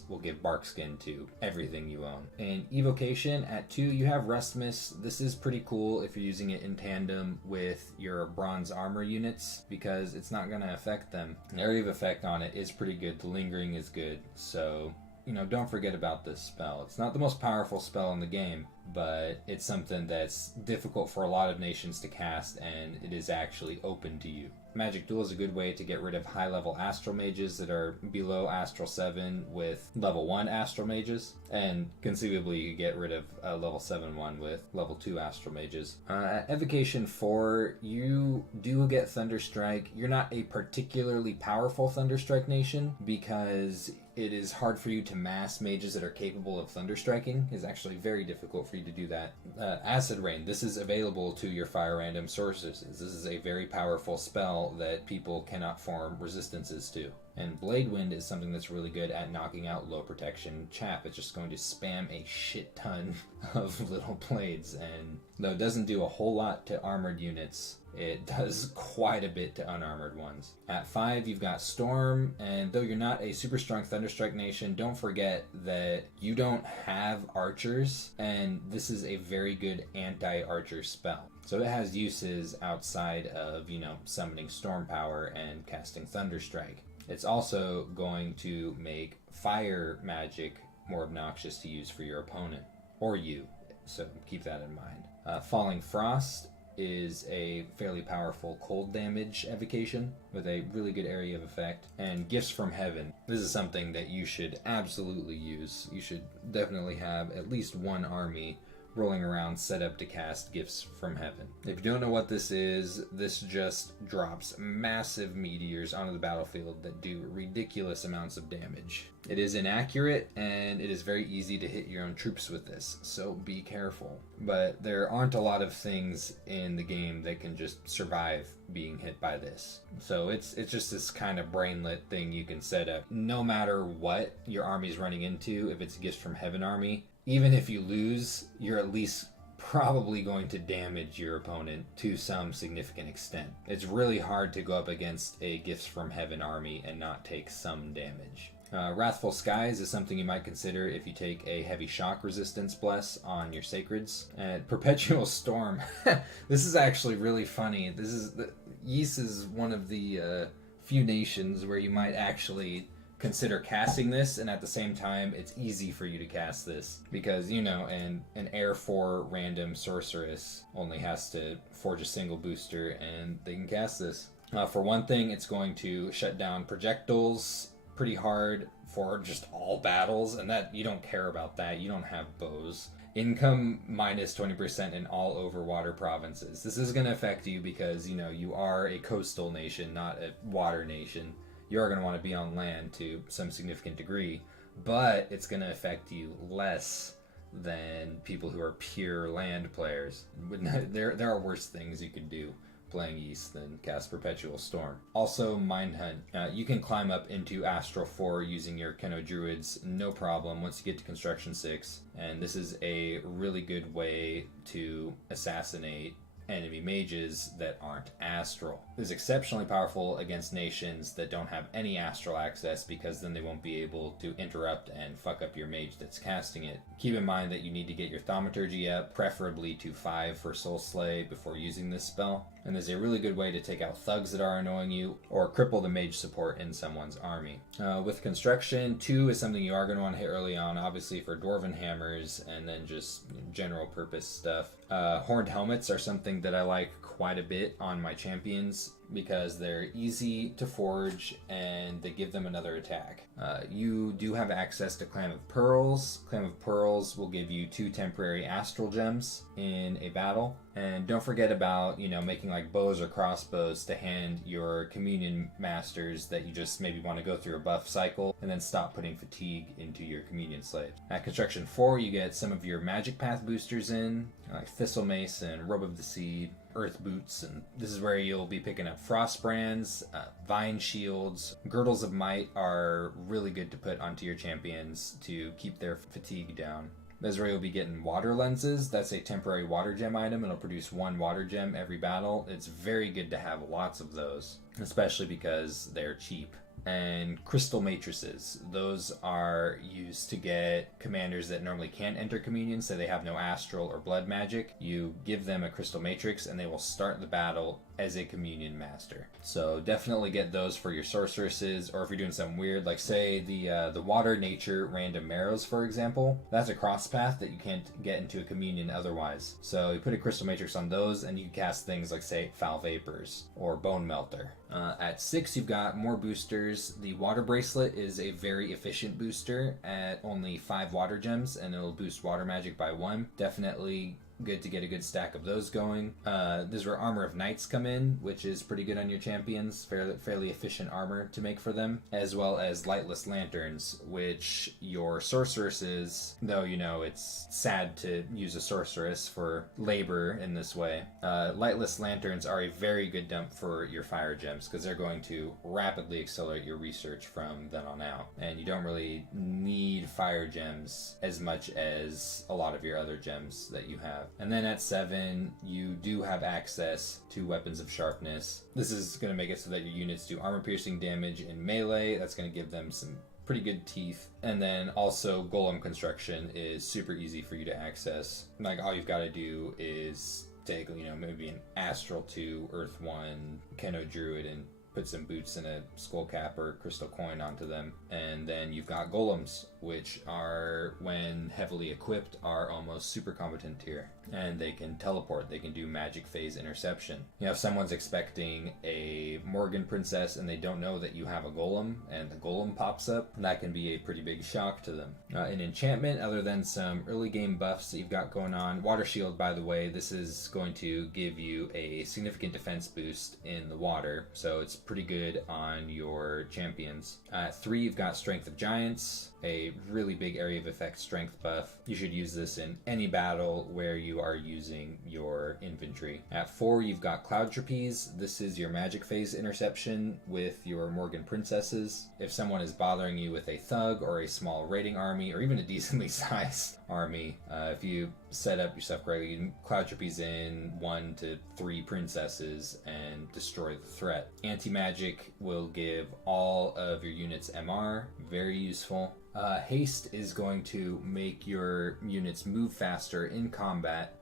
will give bark skin to everything you own. And Evocation at 2, you have Rust Mist. This is pretty cool if you're using it in tandem with your bronze armor units, because it's not going to affect them. The area of effect on it is pretty good. The lingering is good, so don't forget about this spell. It's not the most powerful spell in the game, but it's something that's difficult for a lot of nations to cast, and it is actually open to you. Magic Duel is a good way to get rid of high-level Astral Mages that are below Astral 7 with level 1 Astral Mages, and conceivably you get rid of a level 7 one with level 2 Astral Mages. At Evocation 4, you do get Thunderstrike. You're not a particularly powerful Thunderstrike nation because it is hard for you to mass mages that are capable of Thunderstriking. It's actually very difficult for you to do that. Acid Rain, this is available to your Fire Random Sorceresses. This is a very powerful spell that people cannot form resistances to. And Blade Wind is something that's really good at knocking out low protection Chap. It's just going to spam a shit ton of little blades, and though it doesn't do a whole lot to armored units, it does quite a bit to unarmored ones. At 5, you've got Storm, and though you're not a super strong Thunderstrike nation, don't forget that you don't have archers, and this is a very good anti-archer spell. So it has uses outside of, summoning Storm Power and casting Thunderstrike. It's also going to make fire magic more obnoxious to use for your opponent, or you, so keep that in mind. Falling Frost is a fairly powerful cold damage evocation with a really good area of effect. And Gifts from Heaven, this is something that you should absolutely use. You should definitely have at least one army rolling around set up to cast Gifts from Heaven. If you don't know what this is, this just drops massive meteors onto the battlefield that do ridiculous amounts of damage. It is inaccurate, and it is very easy to hit your own troops with this, so be careful. But there aren't a lot of things in the game that can just survive being hit by this. So it's just this kind of brainlet thing you can set up. No matter what your army's running into, if it's a Gifts from Heaven army, even if you lose, you're at least probably going to damage your opponent to some significant extent. It's really hard to go up against a Gifts from Heaven army and not take some damage. Wrathful Skies is something you might consider if you take a heavy shock resistance bless on your sacreds. And Perpetual Storm, this is actually really funny. Ys is one of the few nations where you might actually consider casting this, and at the same time it's easy for you to cast this because an Air 4 random sorceress only has to forge a single booster and they can cast this. For one thing, it's going to shut down projectiles pretty hard for just all battles, and that you don't care about that. You don't have bows. Income minus 20% in all overwater provinces. This is going to affect you because you are a coastal nation, not a water nation. You are going to want to be on land to some significant degree, but it's going to affect you less than people who are pure land players. There are worse things you could do playing Ys than cast Perpetual Storm. Also, Mind Hunt. You can climb up into Astral 4 using your Keno Druids, no problem, once you get to Construction 6, and this is a really good way to assassinate enemy mages that aren't astral. It is exceptionally powerful against nations that don't have any astral access because then they won't be able to interrupt and fuck up your mage that's casting it. Keep in mind that you need to get your Thaumaturgy up, preferably to 5 for Soul Slay before using this spell. And there's a really good way to take out thugs that are annoying you or cripple the mage support in someone's army. With Construction, 2 is something you are going to want to hit early on, obviously for Dwarven Hammers and then just general purpose stuff. Horned Helmets are something that I like quite a bit on my champions because they're easy to forge and they give them another attack. You do have access to Clam of Pearls. Clam of Pearls will give you 2 temporary astral gems in a battle. And don't forget about, making like bows or crossbows to hand your communion masters that you just maybe want to go through a buff cycle and then stop putting fatigue into your communion slaves. At Construction 4, you get some of your magic path boosters in, like Thistle Mace and Robe of the Seed, Earth Boots, and this is where you'll be picking up Frost Brands, Vine Shields. Girdles of Might are really good to put onto your champions to keep their fatigue down. This is where you'll be getting Water Lenses. That's a temporary water gem item. It'll produce 1 water gem every battle. It's very good to have lots of those, especially because they're cheap and crystal matrices. Those are used to get commanders that normally can't enter communion, so they have no astral or blood magic. You give them a crystal matrix and they will start the battle as a communion master. So definitely get those for your sorceresses, or if you're doing something weird, like say the water nature random marrows, for example, that's a cross path that you can't get into a communion otherwise. So you put a crystal matrix on those and you can cast things like say foul vapors or bone melter. At 6 you've got more boosters. The water bracelet is a very efficient booster at only 5 water gems, and it'll boost water magic by 1. Definitely good to get a good stack of those going. This is where Armor of Knights come in, which is pretty good on your champions. Fairly efficient armor to make for them, as well as Lightless Lanterns, which your sorceresses, though it's sad to use a sorceress for labor in this way, Lightless Lanterns are a very good dump for your fire gems, because they're going to rapidly accelerate your research from then on out, and you don't really need fire gems as much as a lot of your other gems that you have. And then at 7, you do have access to Weapons of Sharpness. This is going to make it so that your units do armor-piercing damage in melee. That's going to give them some pretty good teeth. And then also Golem Construction is super easy for you to access. Like, all you've got to do is take, maybe an Astral 2, Earth 1, Keno Druid, and put some boots and a skull cap or crystal coin onto them. And then you've got golems, which are, when heavily equipped, are almost super competent tier. And they can teleport, they can do magic phase interception. If someone's expecting a Morgan princess and they don't know that you have a golem, and the golem pops up, that can be a pretty big shock to them. In enchantment, other than some early game buffs that you've got going on, Water Shield, by the way, this is going to give you a significant defense boost in the water, so it's pretty good on your champions. At 3, you've got Strength of Giants, a really big area of effect strength buff. You should use this in any battle where you are using your infantry. At 4, you've got Cloud Trapeze. This is your magic phase interception with your Morgan princesses. If someone is bothering you with a thug or a small raiding army, or even a decently sized army, if you set up yourself correctly, you can Cloud Trapeze in 1 to 3 princesses and destroy the threat. Anti-magic will give all of your units MR, very useful. Haste is going to make your units move faster in combat.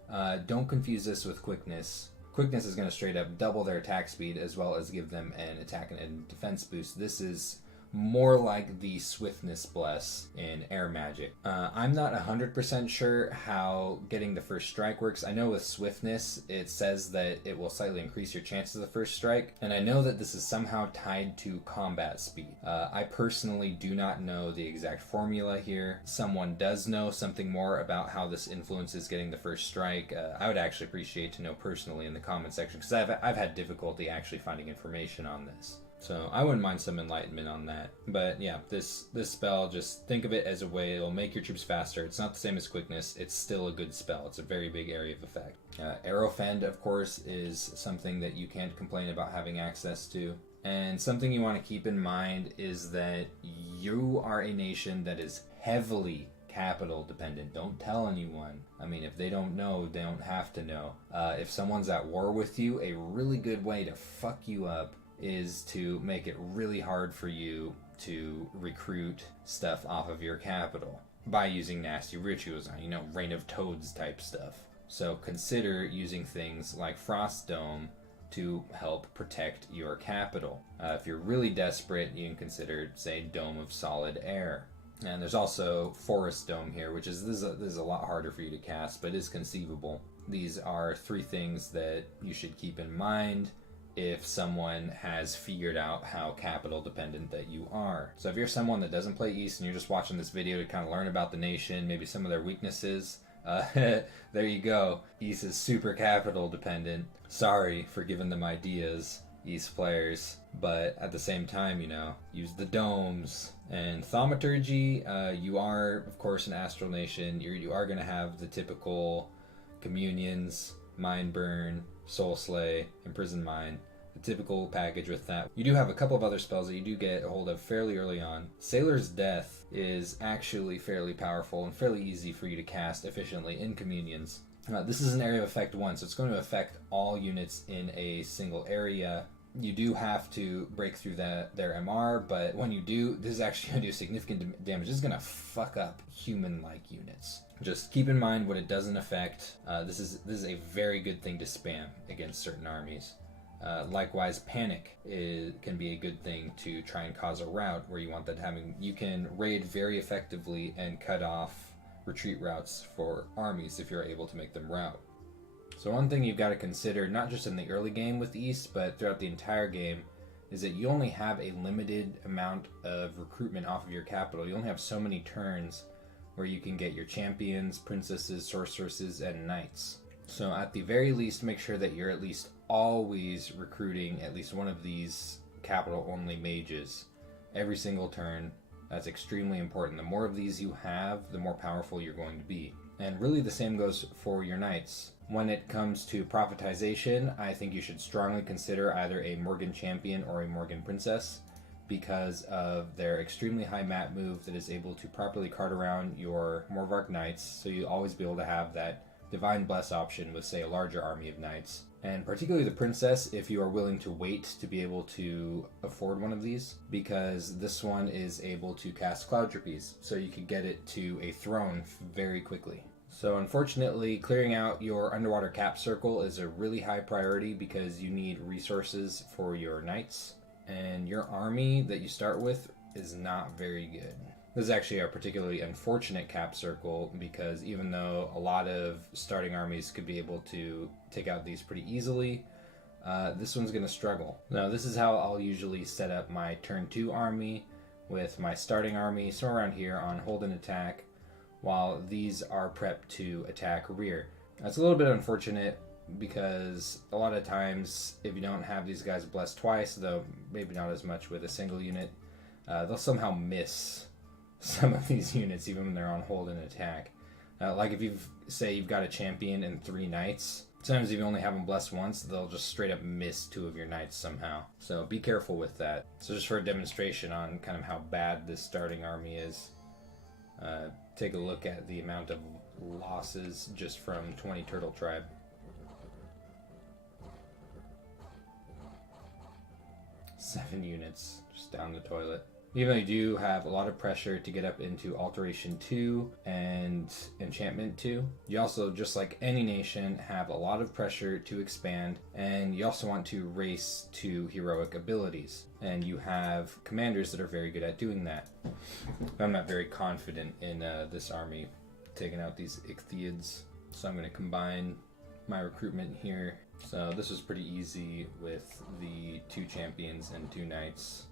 Don't confuse this with quickness. Quickness is going to straight up double their attack speed as well as give them an attack and defense boost. This is more like the Swiftness Bless in Air Magic. I'm not 100% sure how getting the first strike works. I know with Swiftness, it says that it will slightly increase your chances of the first strike, and I know that this is somehow tied to combat speed. I personally do not know the exact formula here. Someone does know something more about how this influences getting the first strike. I would actually appreciate to know personally in the comment section, because I've had difficulty actually finding information on this. So I wouldn't mind some enlightenment on that. But yeah, this spell, just think of it as a way it'll make your troops faster. It's not the same as quickness. It's still a good spell. It's a very big area of effect. Arrow Fend, of course, is something that you can't complain about having access to. And something you want to keep in mind is that you are a nation that is heavily capital dependent. Don't tell anyone. I mean, if they don't know, they don't have to know. If someone's at war with you, a really good way to fuck you up is to make it really hard for you to recruit stuff off of your capital by using nasty rituals on, Reign of Toads type stuff. So consider using things like Frost Dome to help protect your capital. If you're really desperate, you can consider, say, Dome of Solid Air. And there's also Forest Dome here, which is this is a lot harder for you to cast, but is conceivable. These are 3 things that you should keep in mind if someone has figured out how capital dependent that you are. So if you're someone that doesn't play East and you're just watching this video to kind of learn about the nation, maybe some of their weaknesses, there you go. East is super capital dependent. Sorry for giving them ideas, East players, but at the same time, use the domes. And Thaumaturgy, you are, of course, an astral nation. You are going to have the typical communions, Mind Burn, Soul Slay, Imprison Mind, the typical package with that. You do have a couple of other spells that you do get a hold of fairly early on. Sailor's Death is actually fairly powerful and fairly easy for you to cast efficiently in communions. This is an area of effect 1, so it's going to affect all units in a single area You do have to break through their MR, but when you do, this is actually going to do significant damage. This is going to fuck up human-like units. Just keep in mind what it doesn't affect. This is a very good thing to spam against certain armies. Likewise, panic can be a good thing to try and cause a rout where you want that having. You can raid very effectively and cut off retreat routes for armies if you're able to make them rout. So one thing you've got to consider, not just in the early game with East, but throughout the entire game, is that you only have a limited amount of recruitment off of your capital. You only have so many turns where you can get your champions, princesses, sorceresses, and knights. So at the very least, make sure that you're at least always recruiting at least one of these capital-only mages every single turn. That's extremely important. The more of these you have, the more powerful you're going to be. And really the same goes for your knights. When it comes to prophetization, I think you should strongly consider either a Morgan champion or a Morgan princess because of their extremely high map move that is able to properly cart around your Morvark knights, so you'll always be able to have that Divine Bless option with, say, a larger army of knights. And particularly the princess, if you are willing to wait to be able to afford one of these, because this one is able to cast Cloud Trapeze, so you can get it to a throne very quickly. So unfortunately, clearing out your underwater cap circle is a really high priority because you need resources for your knights, and your army that you start with is not very good. This is actually a particularly unfortunate cap circle because even though a lot of starting armies could be able to take out these pretty easily, this one's going to struggle. Now this is how I'll usually set up my turn 2 army with my starting army somewhere around here on hold and attack, while these are prepped to attack rear. That's a little bit unfortunate because a lot of times if you don't have these guys blessed twice, though maybe not as much with a single unit, they'll somehow miss some of these units even when they're on hold and attack. Like if you've got a champion and 3 knights, sometimes if you only have them blessed once, they'll just straight up miss 2 of your knights somehow. So be careful with that. So just for a demonstration on kind of how bad this starting army is, take a look at the amount of losses just from 20 Turtle Tribe. Seven units just down the toilet. Even though you do have a lot of pressure to get up into Alteration 2 and Enchantment 2, you also, just like any nation, have a lot of pressure to expand, and you also want to race to heroic abilities. And you have commanders that are very good at doing that. I'm not very confident in this army taking out these Ichthyids, so I'm going to combine my recruitment here. So this was pretty easy with the 2 champions and 2 knights.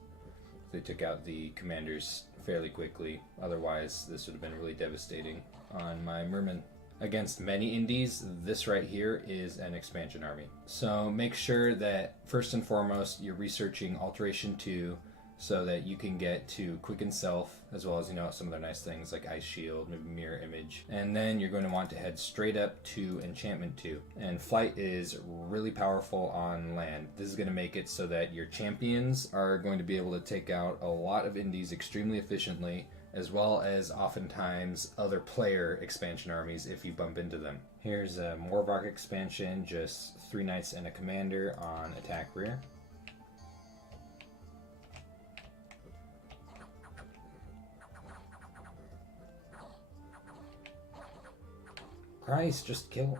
They took out the commanders fairly quickly. Otherwise, this would have been really devastating on my mermen. Against many indies, this right here is an expansion army. So make sure that first and foremost you're researching Alteration 2 so that you can get to Quicken Self, as well as, some of their nice things like Ice Shield, maybe Mirror Image. And then you're going to want to head straight up to Enchantment 2. And Flight is really powerful on land. This is going to make it so that your champions are going to be able to take out a lot of indies extremely efficiently, as well as oftentimes other player expansion armies if you bump into them. Here's a Morvark expansion, just 3 knights and a commander on attack rear. Christ, just kill him.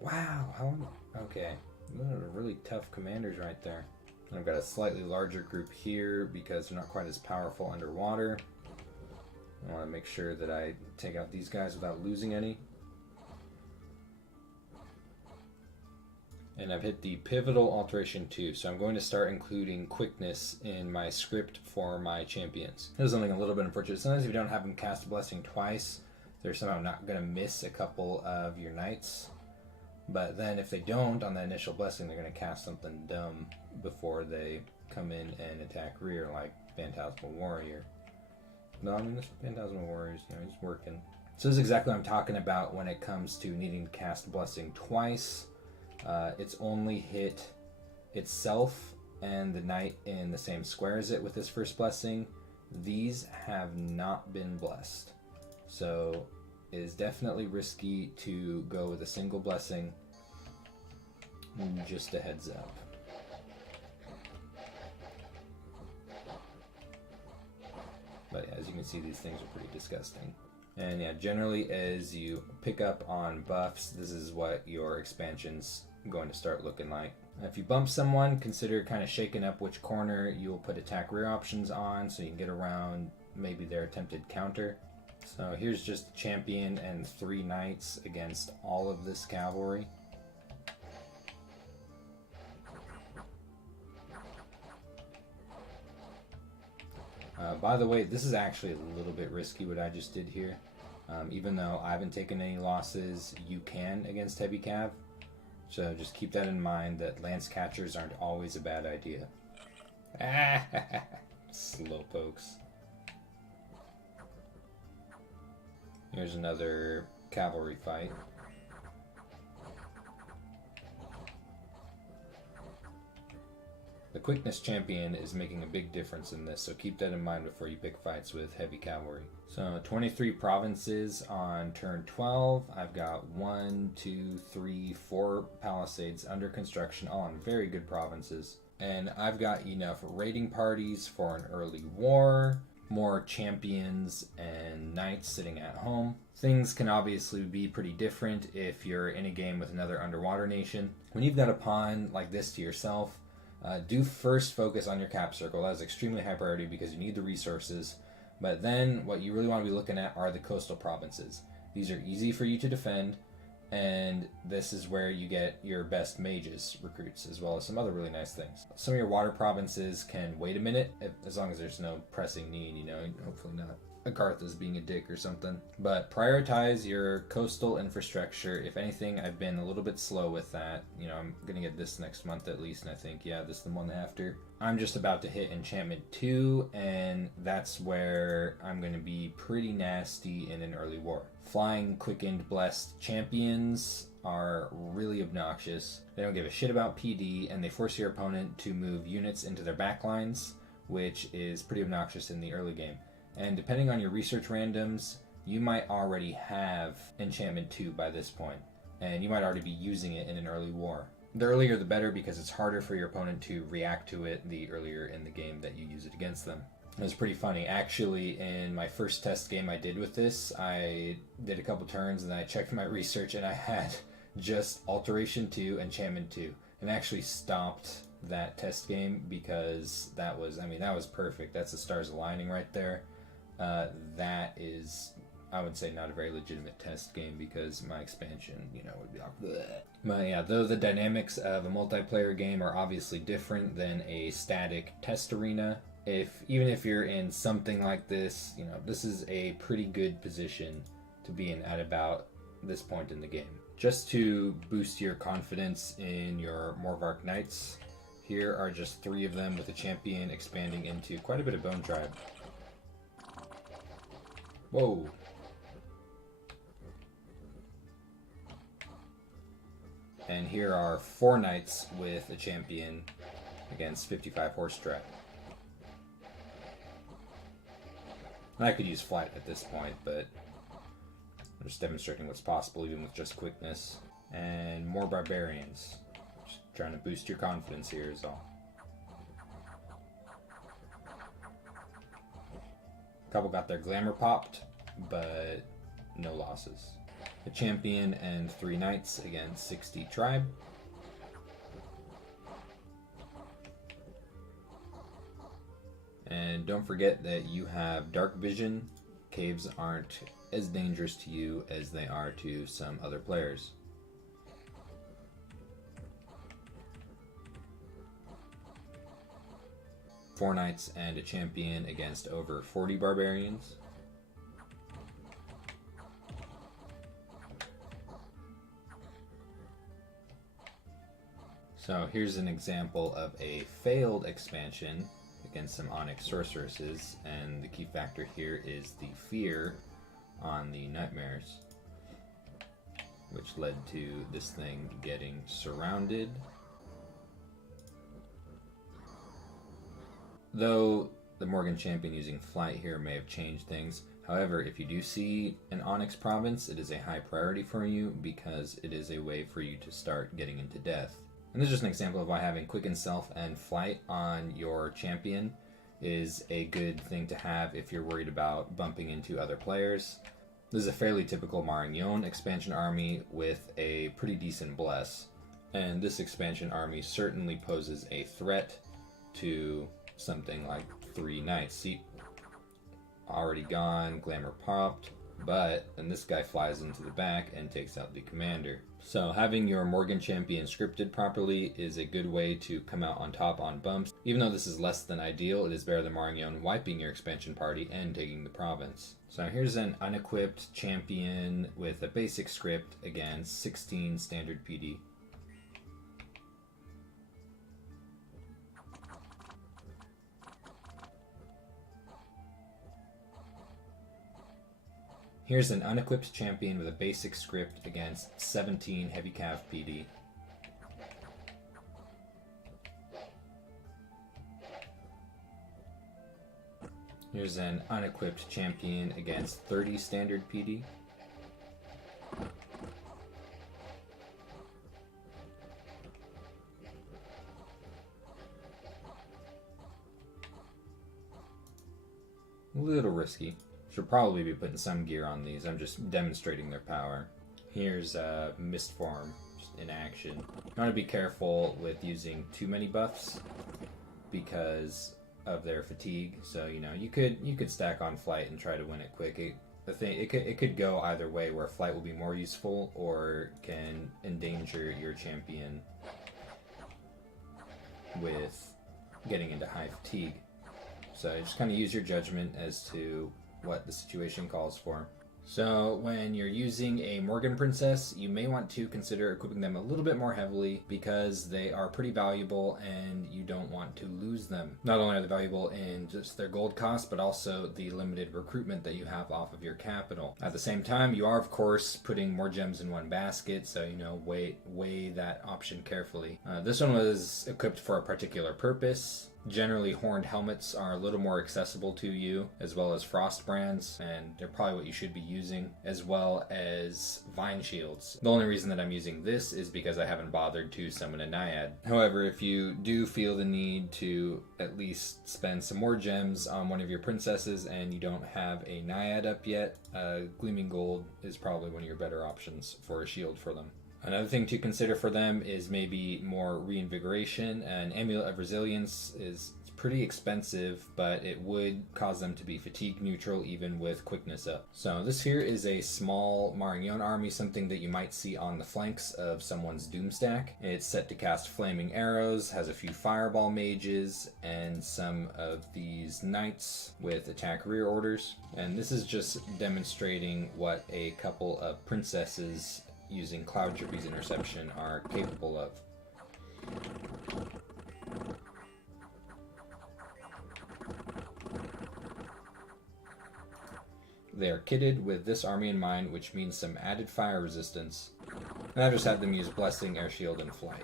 Wow, okay. Those are really tough commanders right there. I've got a slightly larger group here because they're not quite as powerful underwater. I want to make sure that I take out these guys without losing any. And I've hit the pivotal Alteration 2, so I'm going to start including quickness in my script for my champions. Here's something a little bit unfortunate. Sometimes if you don't have them cast a blessing twice, they're somehow not going to miss a couple of your knights. But then if they don't on the initial blessing, they're going to cast something dumb before they come in and attack rear, like Phantasmal Warrior. No, I mean, this Phantasmal Warrior, he's working. So this is exactly what I'm talking about when it comes to needing to cast blessing twice. It's only hit itself and the knight in the same square as it with this first blessing. These have not been blessed. So it is definitely risky to go with a single blessing. Just a heads up. But yeah, as you can see, these things are pretty disgusting. And yeah, generally as you pick up on buffs, this is what your expansion's going to start looking like. If you bump someone, consider kind of shaking up which corner you will put attack rear options on so you can get around maybe their attempted counter. So here's just a champion and 3 knights against all of this cavalry. By the way, this is actually a little bit risky what I just did here. Even though I haven't taken any losses, you can against heavy cav. So just keep that in mind, that lance catchers aren't always a bad idea. Slowpokes. Here's another cavalry fight. The quickness champion is making a big difference in this, so keep that in mind before you pick fights with heavy cavalry. So 23 provinces on turn 12. I've got 1, 2, 3, 4 palisades under construction, all on very good provinces. And I've got enough raiding parties for an early war, more champions and knights sitting at home. Things can obviously be pretty different if you're in a game with another underwater nation. When you've got a pawn like this to yourself, do first focus on your cap circle. That is extremely high priority because you need the resources. But then what you really want to be looking at are the coastal provinces. These are easy for you to defend, and this is where you get your best mages recruits, as well as some other really nice things. Some of your water provinces can wait a minute, as long as there's no pressing need, you know, hopefully not Agartha's being a dick or something. But prioritize your coastal infrastructure. If anything, I've been a little bit slow with that. You know, I'm going to get this next month at least, and I think, yeah, this is the one after. I'm just about to hit Enchantment 2, and that's where I'm going to be pretty nasty in an early war. Flying, quickened, blessed champions are really obnoxious. They don't give a shit about PD, and they force your opponent to move units into their backlines, which is pretty obnoxious in the early game. And depending on your research randoms, you might already have Enchantment 2 by this point, and you might already be using it in an early war. The earlier the better, because it's harder for your opponent to react to it the earlier in the game that you use it against them. It was pretty funny. Actually, in my first test game I did with this, I did a couple turns and I checked my research and I had just Alteration 2, Enchantment 2, and actually stopped that test game because that was perfect. That's the stars aligning right there. That is, I would say, not a very legitimate test game because my expansion, would be bleh. But yeah, though the dynamics of a multiplayer game are obviously different than a static test arena, even if you're in something like this, this is a pretty good position to be in at about this point in the game. Just to boost your confidence in your Morvark Knights, here are just 3 of them with a champion expanding into quite a bit of Bone Tribe. Whoa. And here are 4 knights with a champion against 55 horse tribe. I could use flight at this point, but I'm just demonstrating what's possible even with just quickness. And more barbarians. Just trying to boost your confidence here is all. Couple got their glamour popped, but no losses. A champion and 3 knights against 60 tribe. And don't forget that you have dark vision. Caves aren't as dangerous to you as they are to some other players. Four knights and a champion against over 40 barbarians. So here's an example of a failed expansion against some Onyx sorceresses, and the key factor here is the fear on the nightmares, which led to this thing getting surrounded. Though the Morgan champion using flight here may have changed things, however, if you do see an Onyx province, it is a high priority for you because it is a way for you to start getting into death. And this is just an example of why having Quicken Self and Flight on your champion is a good thing to have if you're worried about bumping into other players. This is a fairly typical Marignon expansion army with a pretty decent bless, and this expansion army certainly poses a threat to something like 3 knights. See, already gone, glamour popped, but then this guy flies into the back and takes out the commander. So having your Morgan champion scripted properly is a good way to come out on top on bumps. Even though this is less than ideal, it is better than Marignon wiping your expansion party and taking the province. So here's an unequipped champion with a basic script against 16 standard PD. Here's an unequipped champion with a basic script against 17 heavy cav PD. Here's an unequipped champion against 30 standard PD. A little risky. Should probably be putting some gear on these. I'm just demonstrating their power. Here's Mistform just in action. You want to be careful with using too many buffs because of their fatigue. So you could stack on flight and try to win it quick. It could go either way, where flight will be more useful or can endanger your champion with getting into high fatigue. So just kind of use your judgment as to what the situation calls for. So when you're using a Morgan Princess, you may want to consider equipping them a little bit more heavily because they are pretty valuable and you don't want to lose them. Not only are they valuable in just their gold cost, but also the limited recruitment that you have off of your capital. At the same time, you are of course putting more gems in one basket, so weigh that option carefully. This one was equipped for a particular purpose. Generally, horned helmets are a little more accessible to you, as well as frost brands, and they're probably what you should be using, as well as vine shields. The only reason that I'm using this is because I haven't bothered to summon a naiad. However, if you do feel the need to at least spend some more gems on one of your princesses and you don't have a naiad up yet, Gleaming Gold is probably one of your better options for a shield for them. Another thing to consider for them is maybe more reinvigoration. An Amulet of Resilience is pretty expensive, but it would cause them to be fatigue neutral even with quickness up. So this here is a small Marignon army, something that you might see on the flanks of someone's Doom stack. It's set to cast flaming arrows, has a few fireball mages, and some of these knights with attack rear orders. And this is just demonstrating what a couple of princesses using Cloud Trippy's interception are capable of. They are kitted with this army in mind, which means some added fire resistance. And I've just had them use Blessing, Air Shield, and Flight.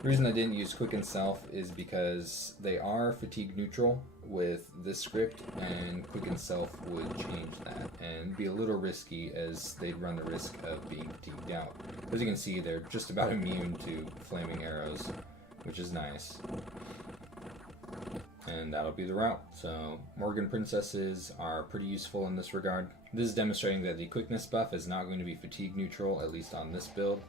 The reason I didn't use Quicken Self is because they are fatigue neutral with this script, and Quicken Self would change that and be a little risky, as they'd run the risk of being fatigued out. As you can see, they're just about immune to flaming arrows, which is nice. And that'll be the route. So Morgan Princesses are pretty useful in this regard. This is demonstrating that the quickness buff is not going to be fatigue neutral, at least on this build.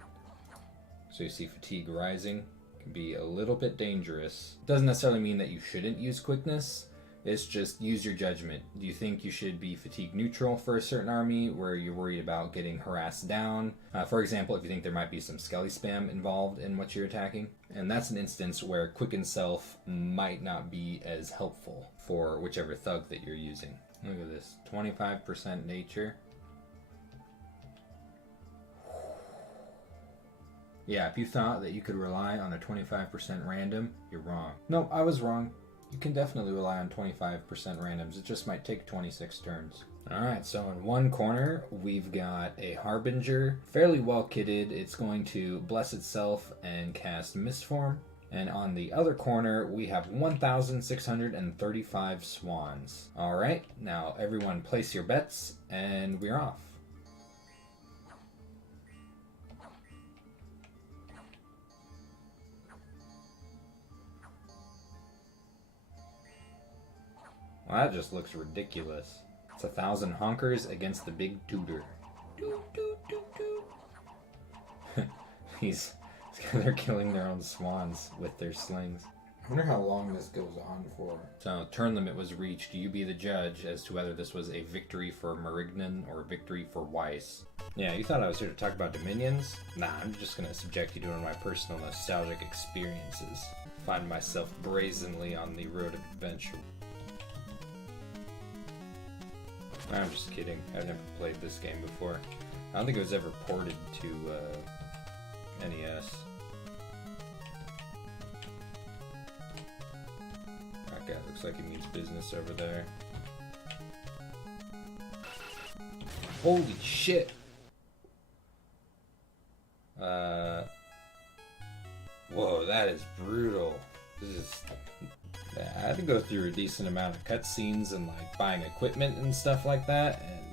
So you see fatigue rising. Can be a little bit dangerous. Doesn't necessarily mean that you shouldn't use quickness. It's just use your judgment. Do you think you should be fatigue neutral for a certain army where you're worried about getting harassed down? For example, if you think there might be some skelly spam involved in what you're attacking. And that's an instance where Quicken Self might not be as helpful for whichever thug that you're using. Look at this, 25% nature. Yeah, if you thought that you could rely on a 25% random, you're wrong. Nope, I was wrong. You can definitely rely on 25% randoms. It just might take 26 turns. Alright, so in one corner, we've got a Harbinger. Fairly well kitted. It's going to bless itself and cast Mistform. And on the other corner, we have 1,635 swans. Alright, now everyone place your bets, and we're off. Well, that just looks ridiculous. It's 1,000 honkers against the big tutor. They're killing their own swans with their slings. I wonder how long this goes on for. So, turn limit was reached. You be the judge as to whether this was a victory for Marignan or a victory for Weiss. Yeah, you thought I was here to talk about Dominions? Nah, I'm just gonna subject you to one of my personal nostalgic experiences. Find myself brazenly on the road of adventure. I'm just kidding. I've never played this game before. I don't think it was ever ported to NES. That guy looks like he means business over there. Holy shit! Whoa, that is brutal. I had to go through a decent amount of cutscenes and like buying equipment and stuff like that, and